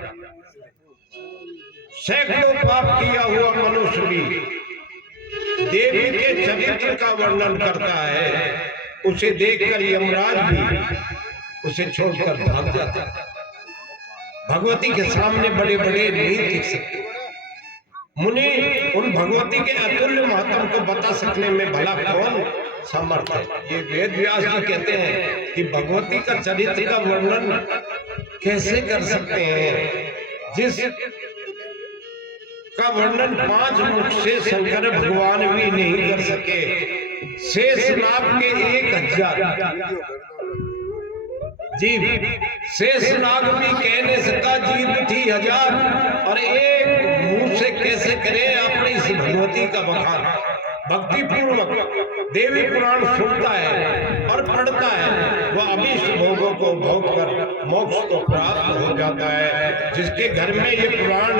सैकड़ों पाप किया हुआ मनुष्य भी देवी के चरित्र का वर्णन करता है, उसे देखकर यमराज भी उसे छोड़कर भाग जाता है। भगवती के सामने बड़े बड़े नहीं देख सकते। मुनि उन भगवती के अतुल्य महत्व को बता सकने में भला कौन समर्थ है। ये वेद व्यास जी कहते हैं कि भगवती का चरित्र का वर्णन कैसे कर सकते हैं, जिस का वर्णन 5 मुख से शंकर भगवान भी नहीं कर सके। शेष नाग के 1000 जीव, शेष नाग भी कहने सका जीव थी 1000, और एक मुंह से कैसे करे अपनी इस भगवती का बखान। भक्ति पूर्वक देवी पुराण सुनता है और पढ़ता है, वह अभीष्ट भोगों को भोग कर मोक्ष को प्राप्त हो जाता है। जिसके घर में ये पुराण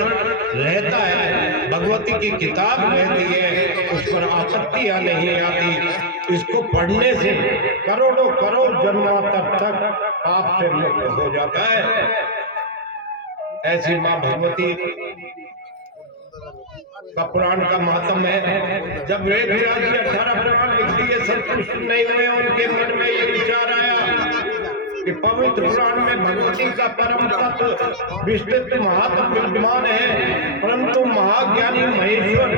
रहता है, भगवती की किताब रहती है, उस पर आपत्तियां नहीं आती। इसको पढ़ने से करोड़ों करोड़ जन्मांतर तक पाप से मुक्त हो जाता है। ऐसी मां भगवती का पुराण का मातम है। जब वेद व्यास जी 18 पुराण लिख दिए, संतुष्ट नहीं हुए, उनके मन में ये विचार आया कि पवित्र पुराण में भगवती का परम तत्व विस्तृत महात्म विद्यमान है, परंतु महाज्ञानी महेश्वर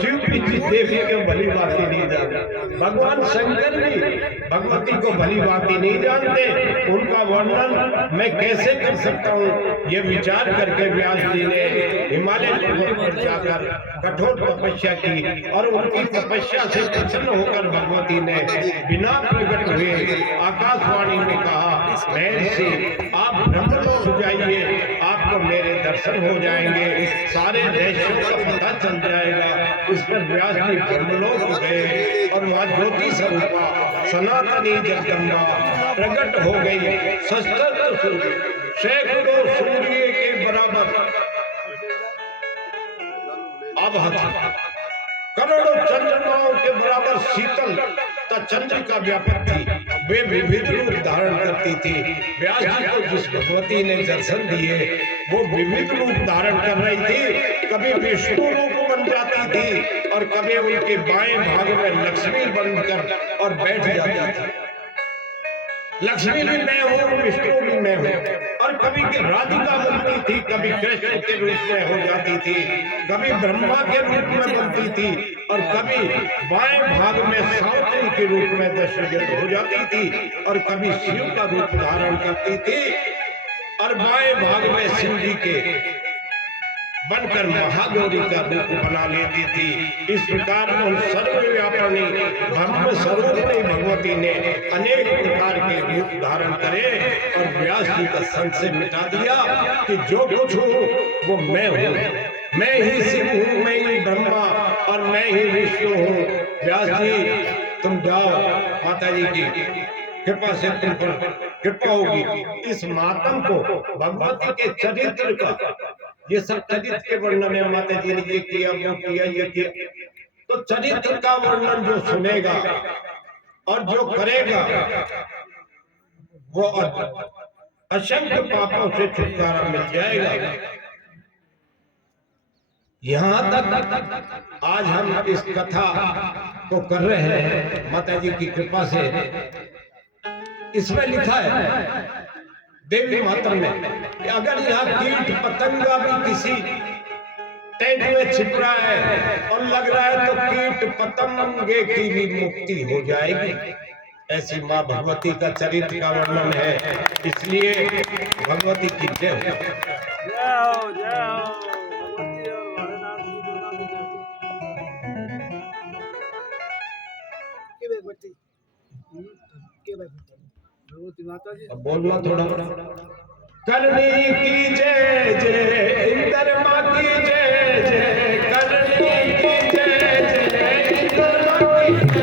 शिव की देवी को भली भांति नहीं जानते। भगवान शंकर भी भगवती को भली भांति नहीं जानते। उनका वर्णन मैं कैसे कर सकता हूँ, ये विचार करके व्यास जी ने हिमालय पर्वत पर जाकर कठोर तपस्या की, और उनकी तपस्या से प्रसन्न होकर भगवती ने बिना प्रकट हुए आकाशवाणी में कहा, महर्षि आप ब्रह्मलोक जाइए, आपको मेरे दर्शन हो जाएंगे, सारे देशों का पता चल जाएगा। इस पर व्यास जी ब्रह्मलोक गए और वहां ज्योति स्वरूपा सनातनी जगदम्बा प्रकट हो गई। सहस्त्र सैकड़ों सूर्य के बराबर अब करोड़ों चंद्रमाओं के बराबर शीतल चंद्रिका व्यापक थी। वे विविध रूप धारण करती थी। व्यास जी को जिस भगवती ने दर्शन दिए, वो विविध रूप धारण कर रही थी। कभी विष्णु रूप बन जाती थी और कभी उनके बाएं भाग में लक्ष्मी बनकर और बैठ जाती थी। लक्ष्मी भी मैं हूँ, विष्णु भी मैं हूँ। और कभी राधिका बनती थी, कभी कृष्ण के रूप में हो जाती थी, कभी ब्रह्मा के रूप में बनती थी, और कभी बाएं भाग में सावित्री के रूप में दर्शित हो जाती थी, और कभी शिव का रूप धारण करती थी, और बाएं भाग में शिव जी के बनकर महागौरी का रूप बना लेती थी। इस प्रकार उन सर्वव्यापिनी ब्रह्म स्वरूपिणी भगवती ने अनेक प्रकार के रूप धारण करे और व्यास जी का संशय मिटा दिया कि जो कुछ हूँ वो मैं हूँ। मैं ही शिव हूँ, मैं ही ब्रह्मा और मैं ही विष्णु हूँ। व्यास जी तुम जाओ, माता जी की कृपा से तुम पर कृपा होगी। इस मातम को भगवती के चरित्र का, ये सब चरित्र के वर्णन है, माता जी ने ये किया वो किया ये किया, तो चरित्र का वर्णन जो सुनेगा और जो करेगा वो असंख्य पापों से छुटकारा मिल जाएगा। यहाँ तक आज हम इस कथा को कर रहे हैं माता जी की कृपा से। इसमें लिखा है देवी मातम में कि अगर यहाँ कीट पतंगा भी किसी टेंट में छिप रहा है और लग रहा है तो कीट पतंगे की भी मुक्ति हो जाएगी। ऐसी माँ भगवती का चरित्र का वर्णन है, इसलिए भगवती की जय हो। अब बोलना थोड़ा। करनी की जय जय इंद्र माँ की जय जय, करनी की जय जय इंद्र माँ की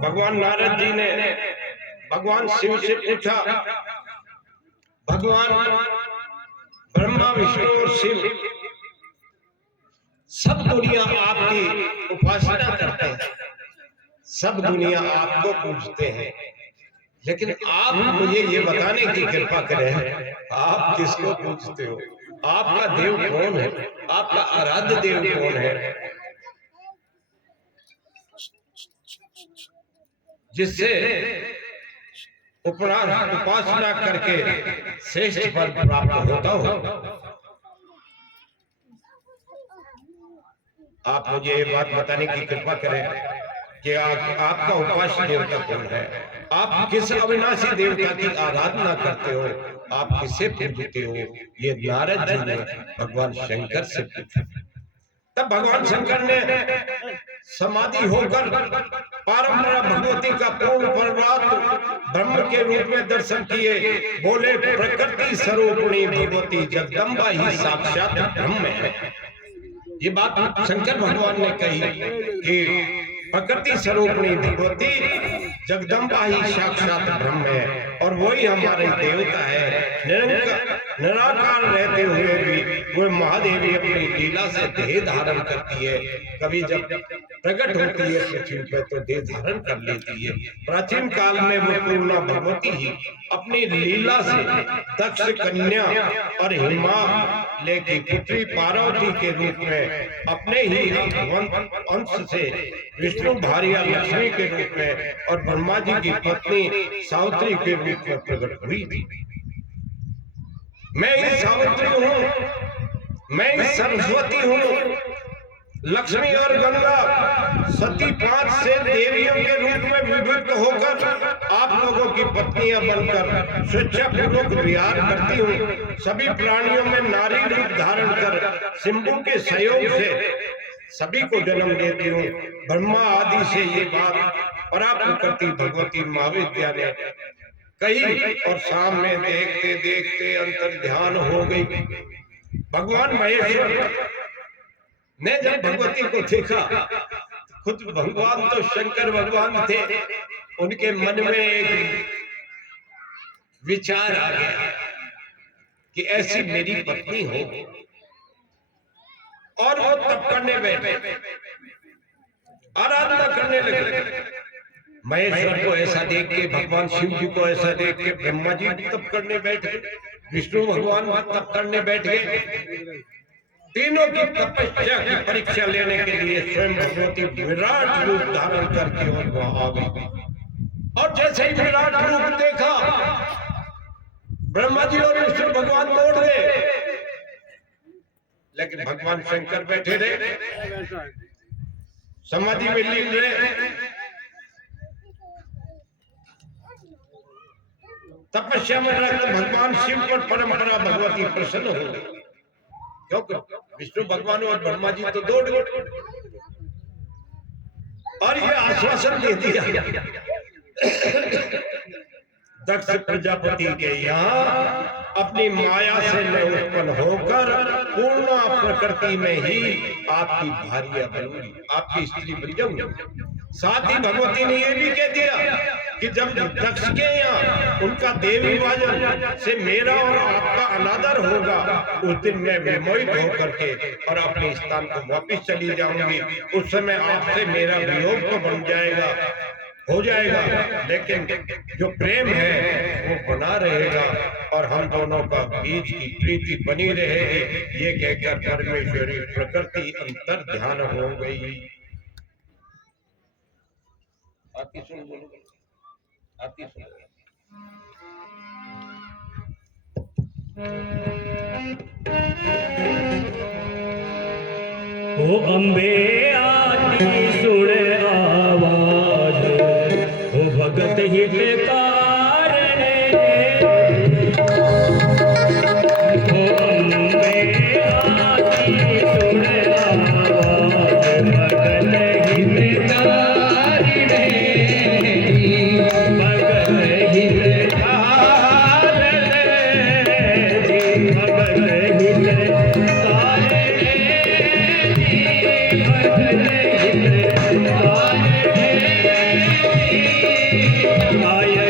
भगवान नारद जी ने भगवान शिव से पूछा, भगवान ब्रह्मा विष्णु और शिव सब दुनिया आपकी उपासना करते हैं, सब दुनिया आपको पूजते हैं, लेकिन आप मुझे ये बताने की कृपा करें आप किसको पूजते हो, आपका देव कौन है, आपका आराध्य देव कौन है, जिससे उपासना करके श्रेष्ठ फल प्राप्त होता हो। आप मुझे ये बात बताने की कृपा करें कि आपका उपास्य देवता कौन है, आप किस अविनाशी देवता की आराधना करते हो, आप किसे पूजते हो। ये नारद जी ने भगवान शंकर से पूछा। तब भगवान शंकर ने समाधि होकर पारंपरा भगवती का पूर्ण पर्वत ब्रह्म के रूप में दर्शन किए। बोले प्रकृति स्वरूपिणी भगवती जगदम्बा ही साक्षात ब्रह्म है। ये बात शंकर भगवान ने कही कि प्रकृति स्वरूपिणी भगवती जगदम्बा ही साक्षात ब्रह्म है और वही हमारे देवता है। निराकार रहते हुए भी वो महादेवी अपनी लीला से देह धारण करती है। कभी जब प्रकट होती है पृथ्वी पर तो देह धारण कर लेती है। प्राचीन काल में वो पूर्णा भगवती ही अपनी लीला से दक्ष कन्या और हिमालय की पुत्री पार्वती के रूप में अपने ही अंश से विष्णु भार्या लक्ष्मी के रूप में और ब्रह्मा जी की पत्नी सावित्री के रूप में प्रकट हुई थी। मैं ही सावित्री हूँ, मैं ही सरस्वती हूँ। लक्ष्मी और गंगा सती 5 से देवियों के रूप में विभक्त होकर आप लोगों की पत्नियां बनकर स्वेच्छापूर्वक विहार करती हूँ। सभी प्राणियों में नारी रूप धारण कर सिंधु के सहयोग से सभी को जन्म देती हूँ। ब्रह्मा आदि से ये बात परा प्रकृति भगवती महाविद्या ने कही और सामने देखते देखते अंतर ध्यान हो गई। भगवान महेश्वर ने जब भगवती को देखा, खुद भगवान तो शंकर भगवान थे, उनके मन में एक विचार आ गया कि ऐसी मेरी पत्नी हो। और वो तप करने बैठे, आराधना करने लगे। महेश्वर को ऐसा देख के, भगवान शिव जी को ऐसा देख के ब्रह्मा जी भी तप करने बैठ गए, विष्णु भगवान भी तप करने बैठ गए। तीनों की तपस्या की परीक्षा लेने के लिए स्वयं भगवती विराट रूप धारण करके और वहां आ गई। और जैसे ही विराट रूप देखा, ब्रह्मा जी और विष्णु भगवान दौड़ गए, लेकिन भगवान शंकर बैठे रहे, समाधि में लीन रहे, तपस्या में रहकर भगवान शिव पर परंपरा भगवती प्रसन्न हो गई। क्योंकि विष्णु भगवान और ब्रह्मा जी तो दौड़ गए और ये आश्वासन दे दिया दक्ष प्रजापति के यहाँ अपनी माया से मैं उत्पन्न होकर पूर्ण प्रकृति में ही आपकी भार्या बनूंगी, आपकी स्त्री बन जाऊंगी। साथ ही भगवती ने यह भी कह दिया कि जब दक्ष के यहाँ उनका देवी वाजन से मेरा और आपका अनादर होगा, उस दिन मैं विमोहित होकर के और अपने स्थान को वापस चली जाऊंगी। उस समय आपसे मेरा वियोग तो बन जाएगा, हो जाएगा, लेकिन जो प्रेम है वो बना रहेगा और हम दोनों का बीच की प्रीति बनी रहेगी। ये कहकर परमेश्वरी प्रकृति अंतर ध्यान हो गई। आती सुन बोलो, आती सुन। ओ अम्बे आती सुन आवाज, ओ भगत हित कारणे। ओ अम्बे आती सुन आवाज, भगत हित कारणे। भगत हित कारणे, भगत हित कारणे। आय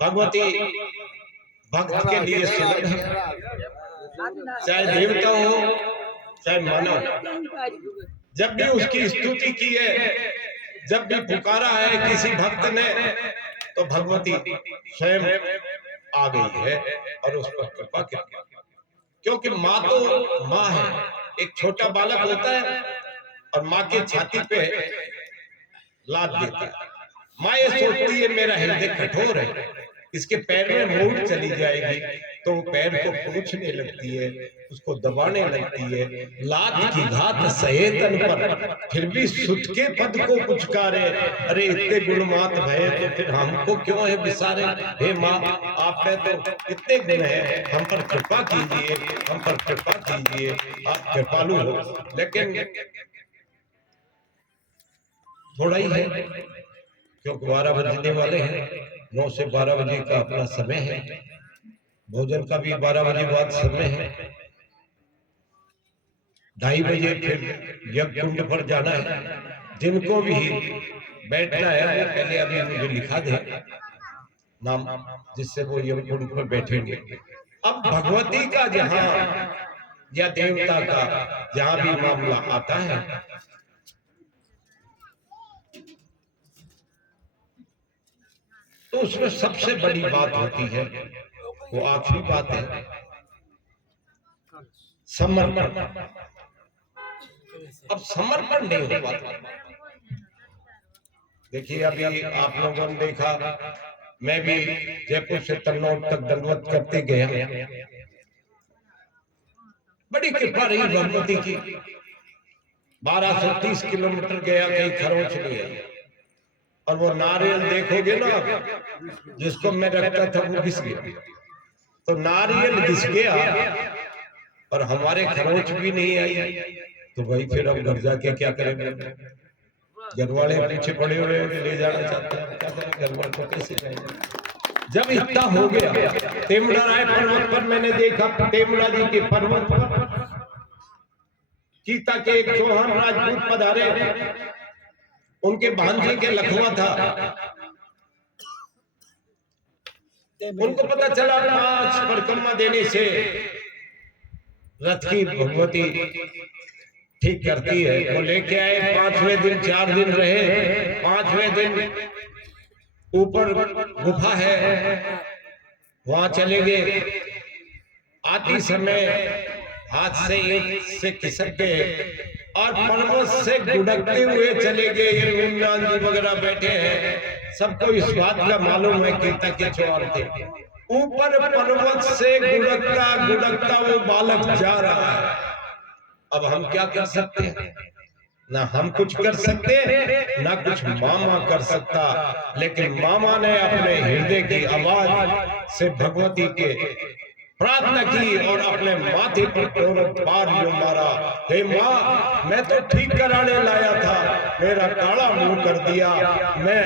भगवती भक्त के लिए सुलभ है, चाहे देवता हो चाहे मानव। जब भी उसकी स्तुति की है, जब भी पुकारा है किसी भक्त ने, तो भगवती स्वयं आ गई है और उस पर कृपा की। क्योंकि माँ तो माँ है, एक छोटा बालक होता है और माँ के छाती पे लाद देता है। माँ ये सोचती है मेरा हृदय कठोर है, इसके पैर में मूढ़ चली जाएगी, तो वो पैर को पूछने लगती है, उसको दबाने लगती है। लात की घात सहे तन पर, फिर भी सुत के पद को पुचकारे। अरे इतने गुणमात भये तो फिर हमको क्यों है विसारे। हे माँ, आप में तो इतने गुण है, हम पर कृपा कीजिए, हम पर कृपा कीजिए, आप कृपालु हो। लेकिन थोड़ा ही है, क्योंकि 12 बजने वाले हैं, 9 से 12 बजे का अपना समय है, भोजन का भी 12 बजे बाद समय है। 2:30 बजे फिर यज्ञ कुंड पर जाना है। जिनको भी बैठना है वो पहले अभी मुझे लिखा दे नाम, जिससे वो यज्ञ कुंड पर बैठेंगे। अब भगवती का जहां या देवता का जहां भी मामला आता है, तो उसमें सबसे बड़ी बात होती है, वो आखिरी बात है, समर्पण। अब समर्पण नहीं हो पाता। देखिए अभी आप लोगों ने देखा, मैं भी जयपुर से तन्नौर तक दंडवत करते गया, बड़ी कृपा रही भगवती की। 1230 किलोमीटर गया, कहीं खरोच नहीं है। और वो नारियल देखोगे ना, जिसको मैं रखता था वो घिस गया, तो नारियल घिस गया और हमारे खरोच भी नहीं आई। तो भाई फिर हम घर जाके क्या करेंगे? घर वाले पीछे पड़े हुए ले जाना चाहते हैं, क्या करें? घर वाले को कैसे जाएंगे? जब इतना हो गया, तेमड़ा राय पर्वत पर मैंने देखा, तेमड़ा जी के पर्वत पर चीता के एक चौहान राजपूत पधारे, उनके भांजे के लखवा था। उनको पता चला 5 परिक्रमा देने से रथ की भगवती ठीक करती है। वो लेके आए, 5वें दिन 4 दिन रहे। 5वें दिन ऊपर गुफा है, वहां चले गए। आते समय हाथ से एक से खिसक गए और पर्वत से गुड़कते हुए चले गए। ये गुरुनाथ जी वगैरह बैठे हैं, सबको इस बात का मालूम है कि तक छोड़ थे। ऊपर पर्वत से गुड़कता गुड़कता वो बालक जा रहा है। अब हम क्या कर सकते हैं? ना हम कुछ कर सकते, ना कुछ मामा कर सकता। लेकिन मामा ने अपने हृदय की आवाज से भगवती के प्रार्थना की और अपने माथे पर बार जो मारा, हे माँ, मैं तो ठीक कराने लाया था, मेरा काला मुंह कर दिया, मैं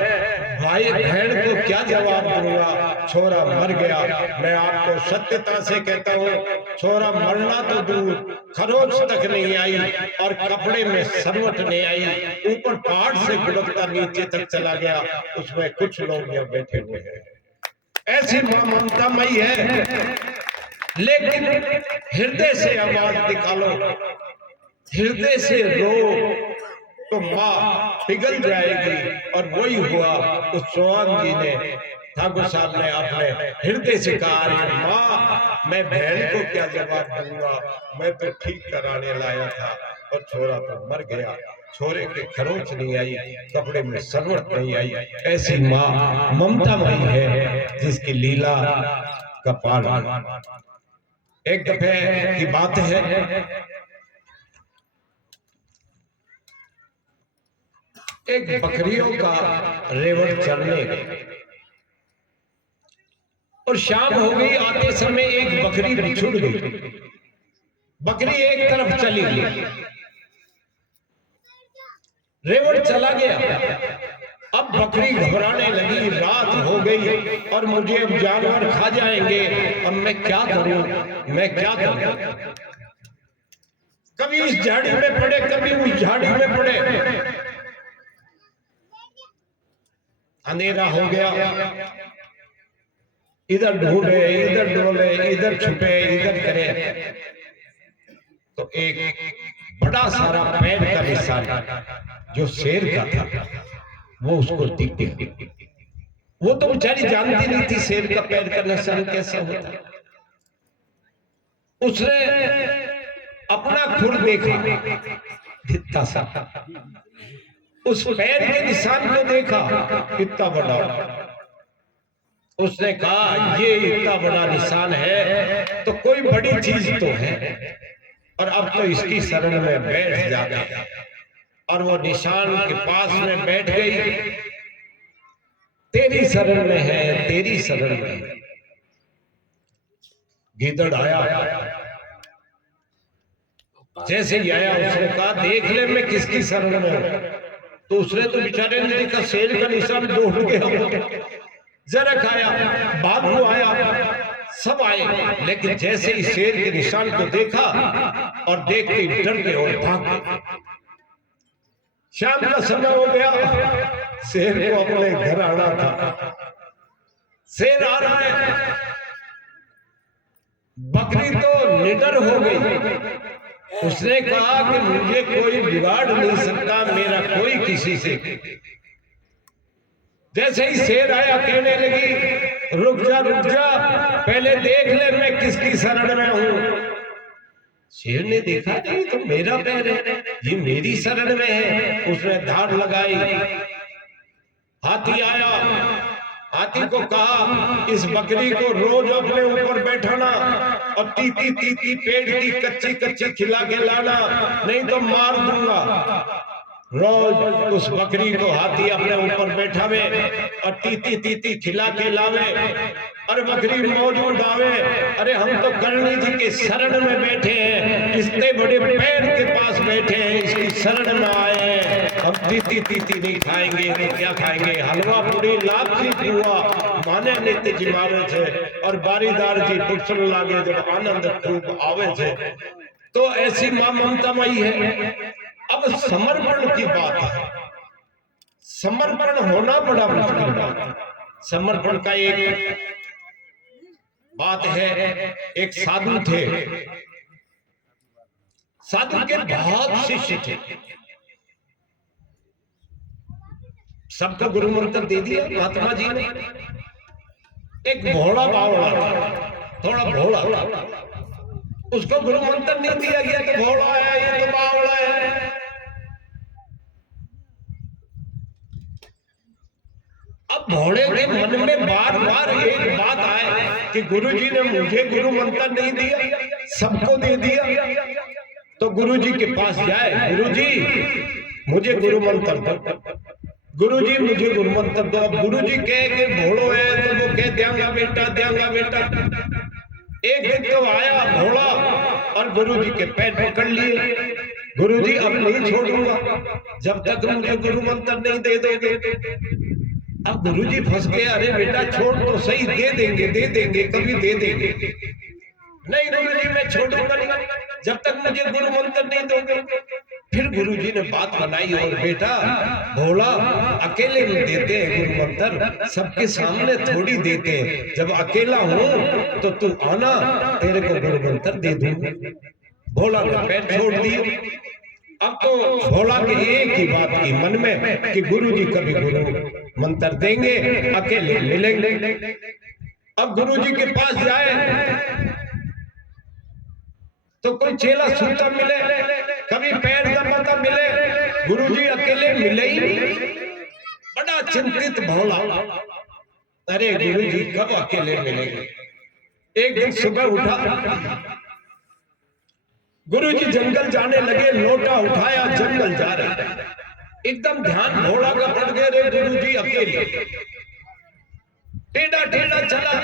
भाई बहन को क्या जवाब दूंगा? छोरा मर गया। मैं आपको सत्यता से कहता हूँ, छोरा मरना तो दूर, खरोच तक नहीं आई और कपड़े में सरवट नहीं आई, ऊपर पहाड़ से गुड़कता नीचे तक चला गया। उसमें कुछ लोग यहाँ बैठे हुए हैं। ऐसी मां ममतामयी है। लेकिन हृदय से आवाज निकालो, हृदय से रो, तो माँ पिघल जाएगी। और वही हुआ। उस चौहान जी ने, ठाकुर साहब ने अपने हृदय से कहा, माँ, मैं बहन को क्या जवाब दूंगा? मैं तो ठीक कराने लाया था और छोरा तो मर गया। छोरे के खरोच नहीं आई, कपड़े में सरवट नहीं आई। ऐसी माँ ममतामयी है जिसकी लीला का पालन। एक दफे की बात है, एक बकरियों का रेवड़ चढ़ने और शाम हो गई। आते समय एक बकरी बिछुड़ गई। बकरी एक तरफ चली गई, रेवड़ चला गया। अब बकरी घबराने लगी, रात हो गई और मुझे अब जानवर खा जाएंगे। अब मैं क्या करूं, मैं क्या करूं? कभी इस झाड़ी में पड़े, कभी उस झाड़ी में पड़े। अंधेरा हो गया, इधर ढूंढे, इधर डोले, इधर छुपे, इधर करे, तो एक बड़ा सारा पैर का निशान जो शेर का था वो उसको दिख गया। वो तो बेचारी जानती नहीं थी शेर का पैर का निशान कैसा होता है। उसने अपना खुर देखा, इतना सा, उस पैर के निशान को देखा, इतना बड़ा। उसने कहा, ये इतना बड़ा निशान है तो कोई बड़ी चीज तो है, और अब तो इसकी शरण में बैठ जाते हैं। और वो निशान के पास में बैठ गई। तेरी शरण में है, तेरी शरण में। गीदड़ आया, जैसे ही आया उसने कहा, देख ले मैं किसकी शरण में हूं। तो उसने तो बेचारे ने देखा शेर का निशान दौड़ गया। जरा आया, बाबू आया, सब आए, लेकिन जैसे ही शेर के निशान को देखा और देखते ही डर गए और भाग गए। शाम का समय हो गया, शेर को अपने घर आना था। शेर आ रहा है, बकरी तो निडर हो गई। उसने कहा कि मुझे कोई बिगाड़ नहीं सकता, मेरा कोई किसी से। जैसे ही शेर आया, कहने लगी, रुक जा रुक जा, पहले देख ले मैं किसकी शरण में हूं। शेर ने देखा, नहीं तो मेरा पैर है, ये मेरी शरण में है। उसने धार लगाई। हाथी आया, हाथी को कहा, इस बकरी को रोज अपने ऊपर बैठाना और तीती तीती पेड़ की कच्ची कच्ची खिला के लाना, नहीं तो मार दूंगा। रोज उस बकरी को हाथी अपने ऊपर बैठावे और तीती तीती खिला के लावे और बकरी मौजूद आवे। अरे हम तो करणी जी के शरण में बैठे हैं, इतने बड़े पैर के पास बैठे हैं, इसकी शरण में आए हैं। हम तीती तीती नहीं खाएंगे तो क्या खाएंगे? हलवा पूरी लापसी हुआ माने नित्य जी मारे थे और बारीदार जी पुरसन लागे जब आनंद खूब आवे थे। तो ऐसी मां ममतामयी है। अब समर्पण की बात है। समर्पण होना बड़ा मुश्किल बात है। समर्पण का एक बात है। एक साधु थे, साधु के बहुत शिष्य थे, सबको गुरु मंत्र दे दिया महात्मा जी ने। एक भोला बावड़ा था, थोड़ा भोला, उसको गुरु मंत्र नहीं दिया गया तो भोला है, ये तो बावड़ा है। अब भोले के मन में बार बार एक बात आए कि गुरुजी ने मुझे गुरु मंत्र नहीं दिया, सबको दे दिया। तो गुरुजी के पास जाए, गुरुजी मुझे गुरु मंत्र दो, गुरुजी मुझे गुरु मंत्र दो। अब गुरुजी कहे कि भोलो है तो वो कह देंगा बेटा, देंगा बेटा। एक दिन तो आया भोला और गुरुजी के पैर पकड़ लिए, गुरुजी अब नहीं छोड़ूंगा जब तक मुझे गुरु मंत्र नहीं दे दोगे। अब गुरुजी फंस गए, अरे बेटा छोड़ तो सही, दे देंगे कभी दे देंगे। नहीं गुरुजी मैं छोड़ूंगा नहीं जब तक मुझे गुरु मंत्र नहीं दोगे। फिर गुरुजी ने बात बनाई, और बेटा भोला अकेले में देते हैं गुरु मंत्र, सबके सामने थोड़ी देते हैं। जब अकेला हूं तो तू आना, तेरे को गुरु मंत्र दे दूंगा। भोला ने पैर छोड़ दिए। अब तो भोला के एक ही बात की मन में कि गुरुजी कभी गुरु मंत्र देंगे, अकेले मिलेंगे। अब गुरुजी के पास जाए तो कोई चेला सूता मिले, कभी पैर दबाता मिले, गुरुजी अकेले मिले ही नहीं। बड़ा चिंतित भोला, अरे गुरुजी कब अकेले मिलेंगे। एक दिन सुबह उठा, गुरुजी जंगल जाने लगे, लोटा उठाया जंगल जा रहे, एकदम ध्यान भोला का पड़ गया, रे गुरुजी अकेले। टेढ़ा टेढ़ा चला,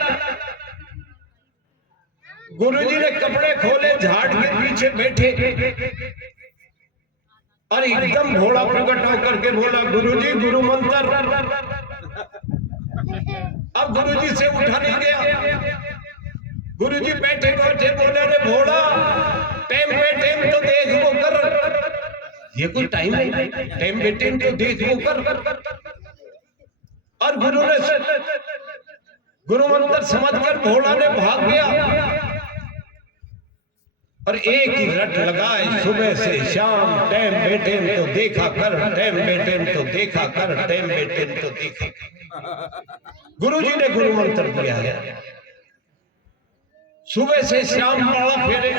गुरुजी ने कपड़े खोले, झाड़ के पीछे बैठे और एकदम भोला प्रकट होकर के बोला, गुरुजी गुरु मंत्र। अब गुरुजी से उठा नहीं गया। गुरुजी बैठे बैठे बोले, रे भोला टाइम पे टाइम तो देख वो कर, ये कोई टाइम नहीं, टाइम पे टाइम तो देख वो कर। और गुरु ने गुरु मंत्र समझकर भोला ने भाग गया और एक ही रट लगाए, सुबह से शाम टाइम बे टाइम तो देखा कर, टाइम बे टाइम तो देखा कर, टाइम बे टाइम तो देखा कर। गुरुजी ने गुरु मंत्र दिया है, सुबह से शाम पड़ा फेरे।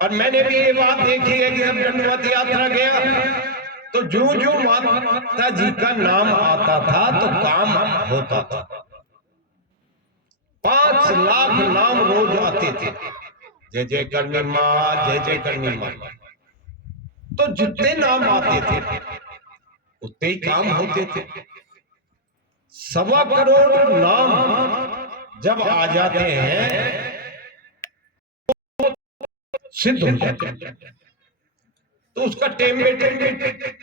और मैंने भी ये बात देखी है कि जब दंडवत यात्रा गया तो जो माता जी का नाम आता था तो काम होता था। 5 लाख नाम रोज आते थे, जय जय करनी माँ, जय जय करनी माँ। तो जितने नाम आते थे उतने ही काम होते थे। 1.25 करोड़ नाम जब आ जाते हैं सिद्ध हो जाते हैं, तो उसका टाइम बे टाइम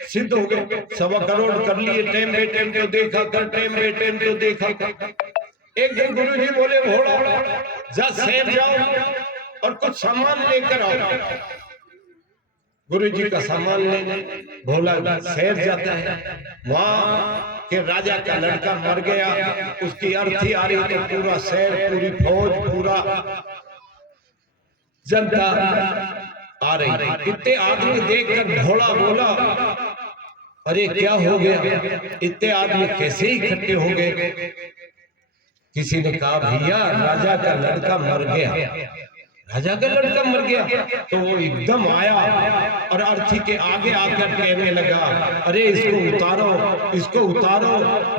सिद्ध हो गए। 1.25 करोड़ कर लिए, टाइम बे टाइम तो देखा कर, टाइम बे टाइम तो देखा कर। एक दिन गुरुजी बोले, भोला जा शहर जाओ और कुछ सामान लेकर आओ। गुरुजी का सामान लेने भोला शहर जाता है। वहां के राजा का लड़का मर गया, उसकी अर्थी आ रही तो पूरा शहर, पूरी फौज, पूरा जनता आ रही। इतने आदमी देखकर भोला बोला, अरे क्या हो गया, इतने आदमी कैसे इकट्ठे हो गए। किसी ने कहा, भैया राजा का लड़का मर गया। राजा का लड़का मर गया? तो वो एकदम आया और अर्थी के आगे आकर कहने लगा, अरे इसको उतारो, इसको उतारो,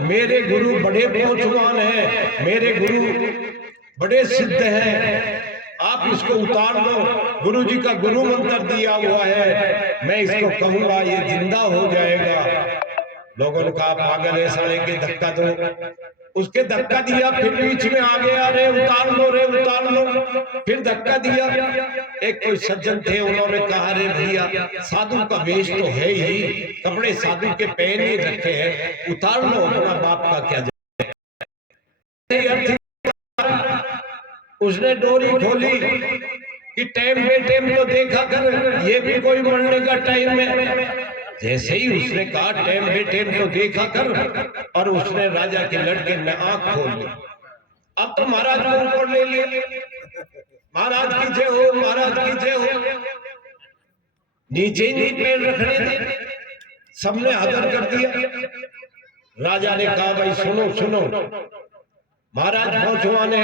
मेरे गुरु बड़े पहुंचवान हैं, मेरे गुरु बड़े सिद्ध हैं, आप इसको उतार लो। गुरुजी का गुरु मंत्र दिया हुआ है, मैं इसको कहूंगा ये जिंदा हो जाएगा। लोगों ने कहा, पागल है साले के, धक्का दो। उसके धक्का दिया, फिर बीच में आ गया, अरे उतार लो, रे उतार लो। फिर धक्का दिया। एक कोई सज्जन थे, उन्होंने कहा, अरे भैया साधु का वेश तो है ही, कपड़े साधु के पहन ही रखे हैं, उतार लो, अपना बाप का क्या जाए। उसने डोरी खोली कि टाइम पे टाइम तो देखा कर, ये भी कोई मरने का टाइम है। जैसे ही उसने कहा टाइम पे टाइम तो देखा कर, और उसने राजा के लड़के ने आंख खोल ली। अब तो महाराज को ऊपर ले लिया, महाराज की जय हो, महाराज की जय हो। नीचे ही पैर रखने थे, सबने आदर कर दिया। राजा ने कहा, भाई सुनो सुनो, महाराज पहुंचवाने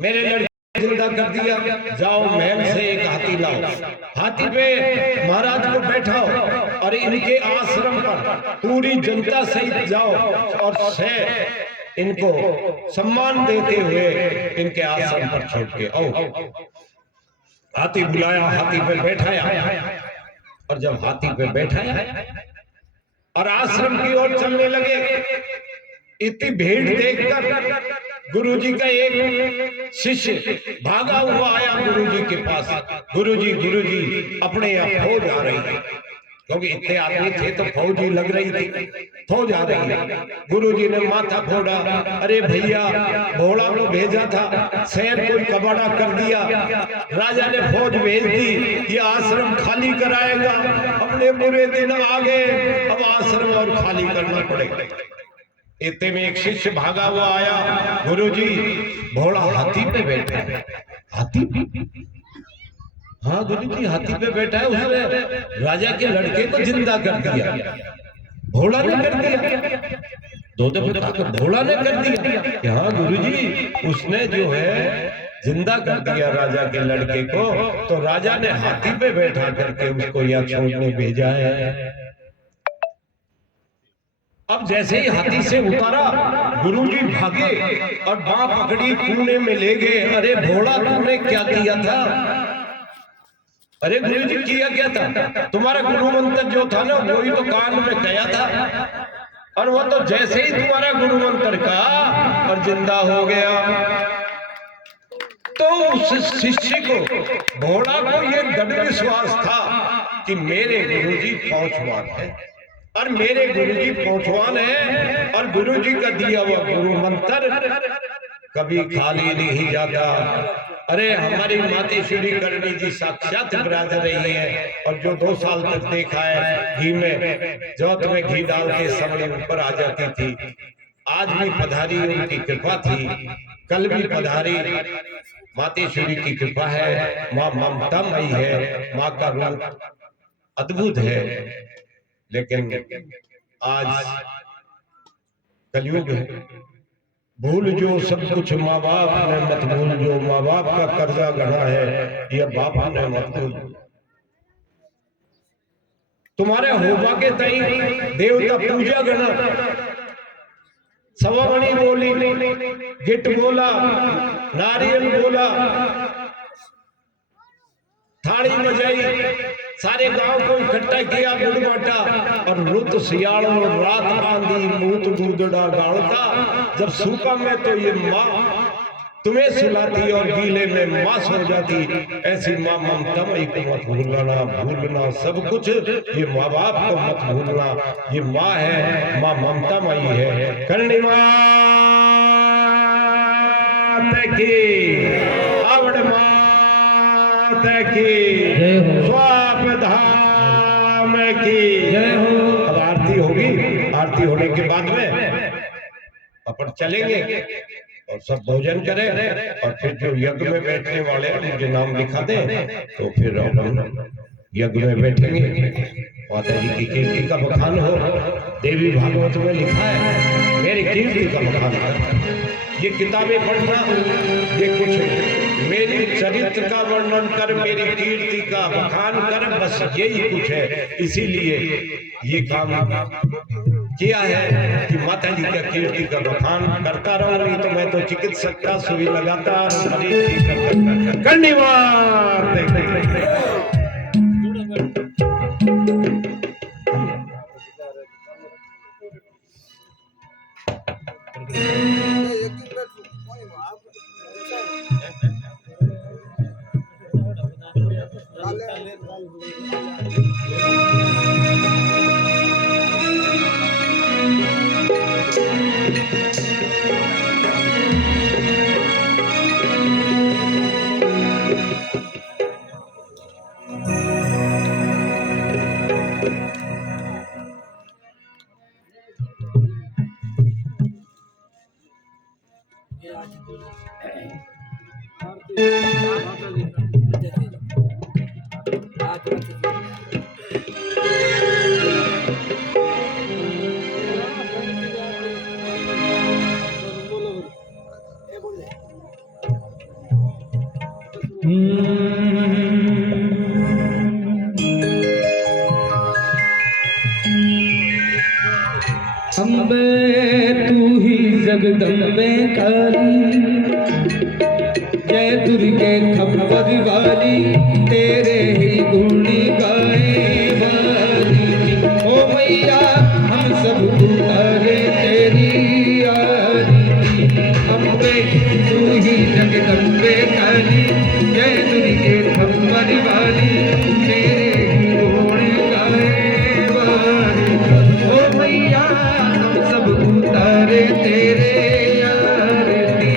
मेरे लड़के जिंदा कर दिया, जाओ महल से एक हाथी लाओ, हाथी पे महाराज को बैठाओ और इनके आश्रम पर पूरी जनता सहित जाओ और से इनको सम्मान देते हुए इनके आश्रम पर छोड़ के आओ। हाथी बुलाया, हाथी पे बैठाया, और जब हाथी पे बैठाया और आश्रम की ओर चलने लगे, इतनी भीड़ देखकर गुरुजी का एक शिष्य भागा हुआ आया गुरुजी के पास। गुरुजी अपने यहाँ फौज आ रही है, क्योंकि इतने आदमी थे तो फौज ही लग रही थी, फौज आ रही है। गुरुजी ने माथा फोड़ा, अरे भैया भोला को भेजा था, शहर को कबाड़ा कर दिया, राजा ने फौज भेज दी, ये आश्रम खाली कराएगा, अपने बुरे दिन आ गए, अब आश्रम और खाली करना पड़ेगा। इतने में एक शिष्य भागा हुआ आया, गुरुजी भोला हाथी पे बैठा है। हाथी? हाँ गुरुजी हाथी पे बैठा है, उसने राजा के लड़के को जिंदा कर दिया। भोला ने कर दिया? दो दफे भोला ने कर दिया? हाँ गुरुजी, उसने जो है जिंदा कर दिया राजा के लड़के को, तो राजा ने हाथी पे बैठा करके उसको यहाँ छोड़ने भेजा है। अब जैसे ही हाथी से उतारा, गुरुजी भागे और बाँ पकड़ी कुएं में ले गए। अरे भोला तुमने क्या किया था? अरे गुरुजी किया क्या था? तुम्हारा गुरु मंत्र जो था ना, वही तो कान में कहा था, और वो तो जैसे ही तुम्हारा गुरु मंत्र कहा और जिंदा हो गया। तो उस शिष्य को, भोला को ये दृढ़ विश्वास था कि मेरे गुरुजी पहुंचवान है, और मेरे गुरुजी पहुंचवान है, और गुरुजी का दिया हुआ गुरु मंत्र कभी खाली नहीं जाता। अरे हमारी मातेश्वरी करणी जी साक्षात विराज रही है, और जो 2 साल तक देखा है घी में, जोत में घी डाल के सबने ऊपर आ जाती थी, आज भी पधारी, उनकी कृपा थी, कल भी पधारी। मातेश्वरी की कृपा है, माँ ममतामयी है, माँ का रूप अद्भुत है। लेकिन आज कलयुग है, भूल जो सब कुछ माँ बाप ने मत भूल, जो माँ बाप का कर्जा गढ़ा है यह बाप ने मत भूल। तुम्हारे होबा के तई देवता पूजा गणा, सवामणि बोली, गिट बोला, नारियल बोला, थाली बजाई, सारे गांव को इकट्ठा किया, गुड़ बांटा, और रुत सियाड़ों रात बांधी, मूत दूधड़ा गाड़ता। जब सूखा में तो ये माँ तुम्हें सुलाती और गीले में माँ सो जाती। ऐसी माँ ममतामयी को मत भूलना सब कुछ, ये माँ बाप को मत भूलना। ये माँ है, माँ ममतामयी है। करणी मात की, आवड़ मात की, स्वाप धाम की जय हो। अब आरती होगी, आरती होने के बाद में अपन चलेंगे और सब भोजन करें, और फिर जो यज्ञ में बैठने वाले हैं मुझे नाम लिखा दें, तो फिर हम यज्ञ में बैठेंगे। माता जी की कीर्ति का बखान हो। देवी भागवत में लिखा है मेरी कीर्ति का बखान कर। ये किताबें पढ़ना, ये कुछ मेरी चरित्र का वर्णन कर, मेरी कीर्ति का बखान कर, बस यही कुछ है। इसीलिए ये काम किया है कि माता जी का कीर्ति का बखान करता रहूं। नहीं तो मैं तो चिकित्सक का सुई लगाता मरीज की करता। अम्बे तू ही जगदम्बे काली, जय दुर्गे खप्पर वाली, तेरे ही गुण गाए वाली। ओ मैया हम सब उतारे तेरी आरती। अम्बे तू ही जगदम्बे काली, जय दुर्गे खप्पर वाली, तेरे ही गुण गाए वाली। ओ मैया हम सब उतारे तेरे आरती।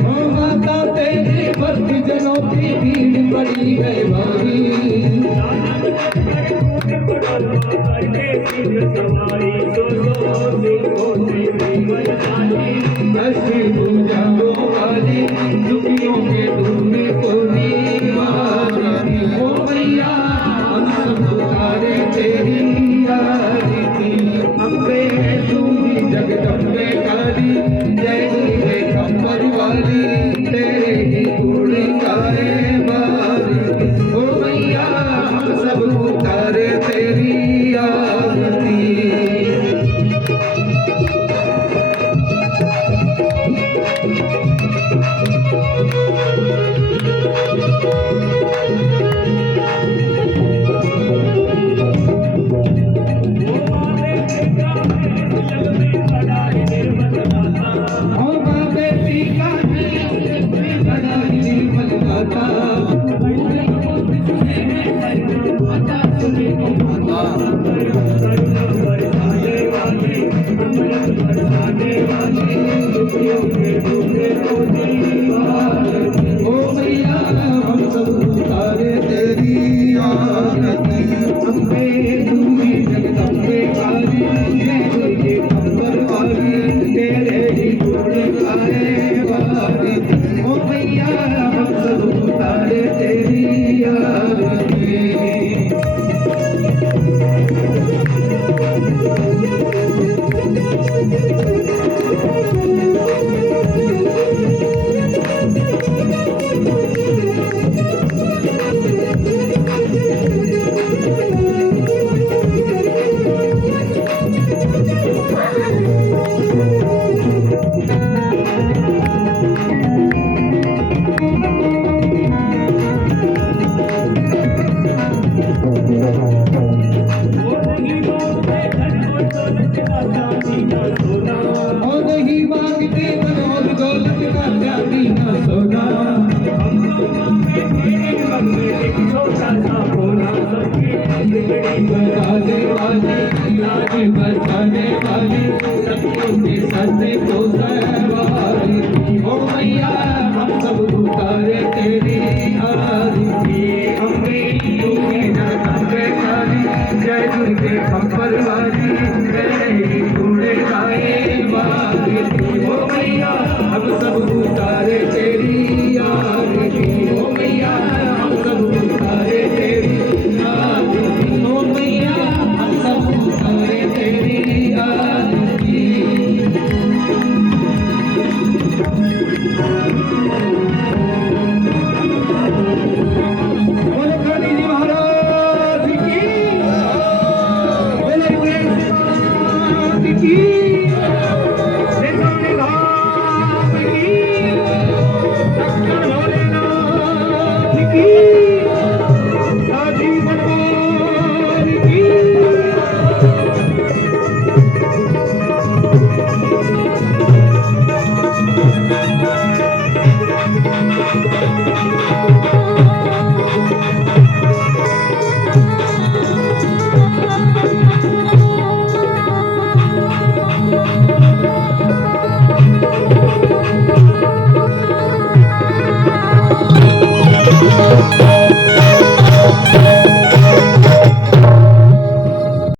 ओ माता तेरे भक्त जनों की भीड़ बड़ी है भारी। अष्टी पूजाओं वाली, दुखियों के दूर को निवारी। ओ मैया हम सब उतारे तेरी आरती। अम्बे तू ही जगदम्बे काली, जय दुर्गे खप्पर वाली, तेरे ही गुण गाए वाली। ओ मैया हम सब उतारे तेरी आरती। ओ माँ बेटी का बड़ा निर्मल गाता, ओ मैया हम सब उतारे तेरी आरती। अम्बे तू ही जगदम्बे काली, जय दुर्गे खप्पर वाली, तेरे ही गुण गाए वाली। ओ मैया हम सब उतारे तेरी आरती। और नहीं मांगते मनोज दौलत का चांदी ना सोना। बचाने वाली, लाज बचाने वाली, सबको के साथ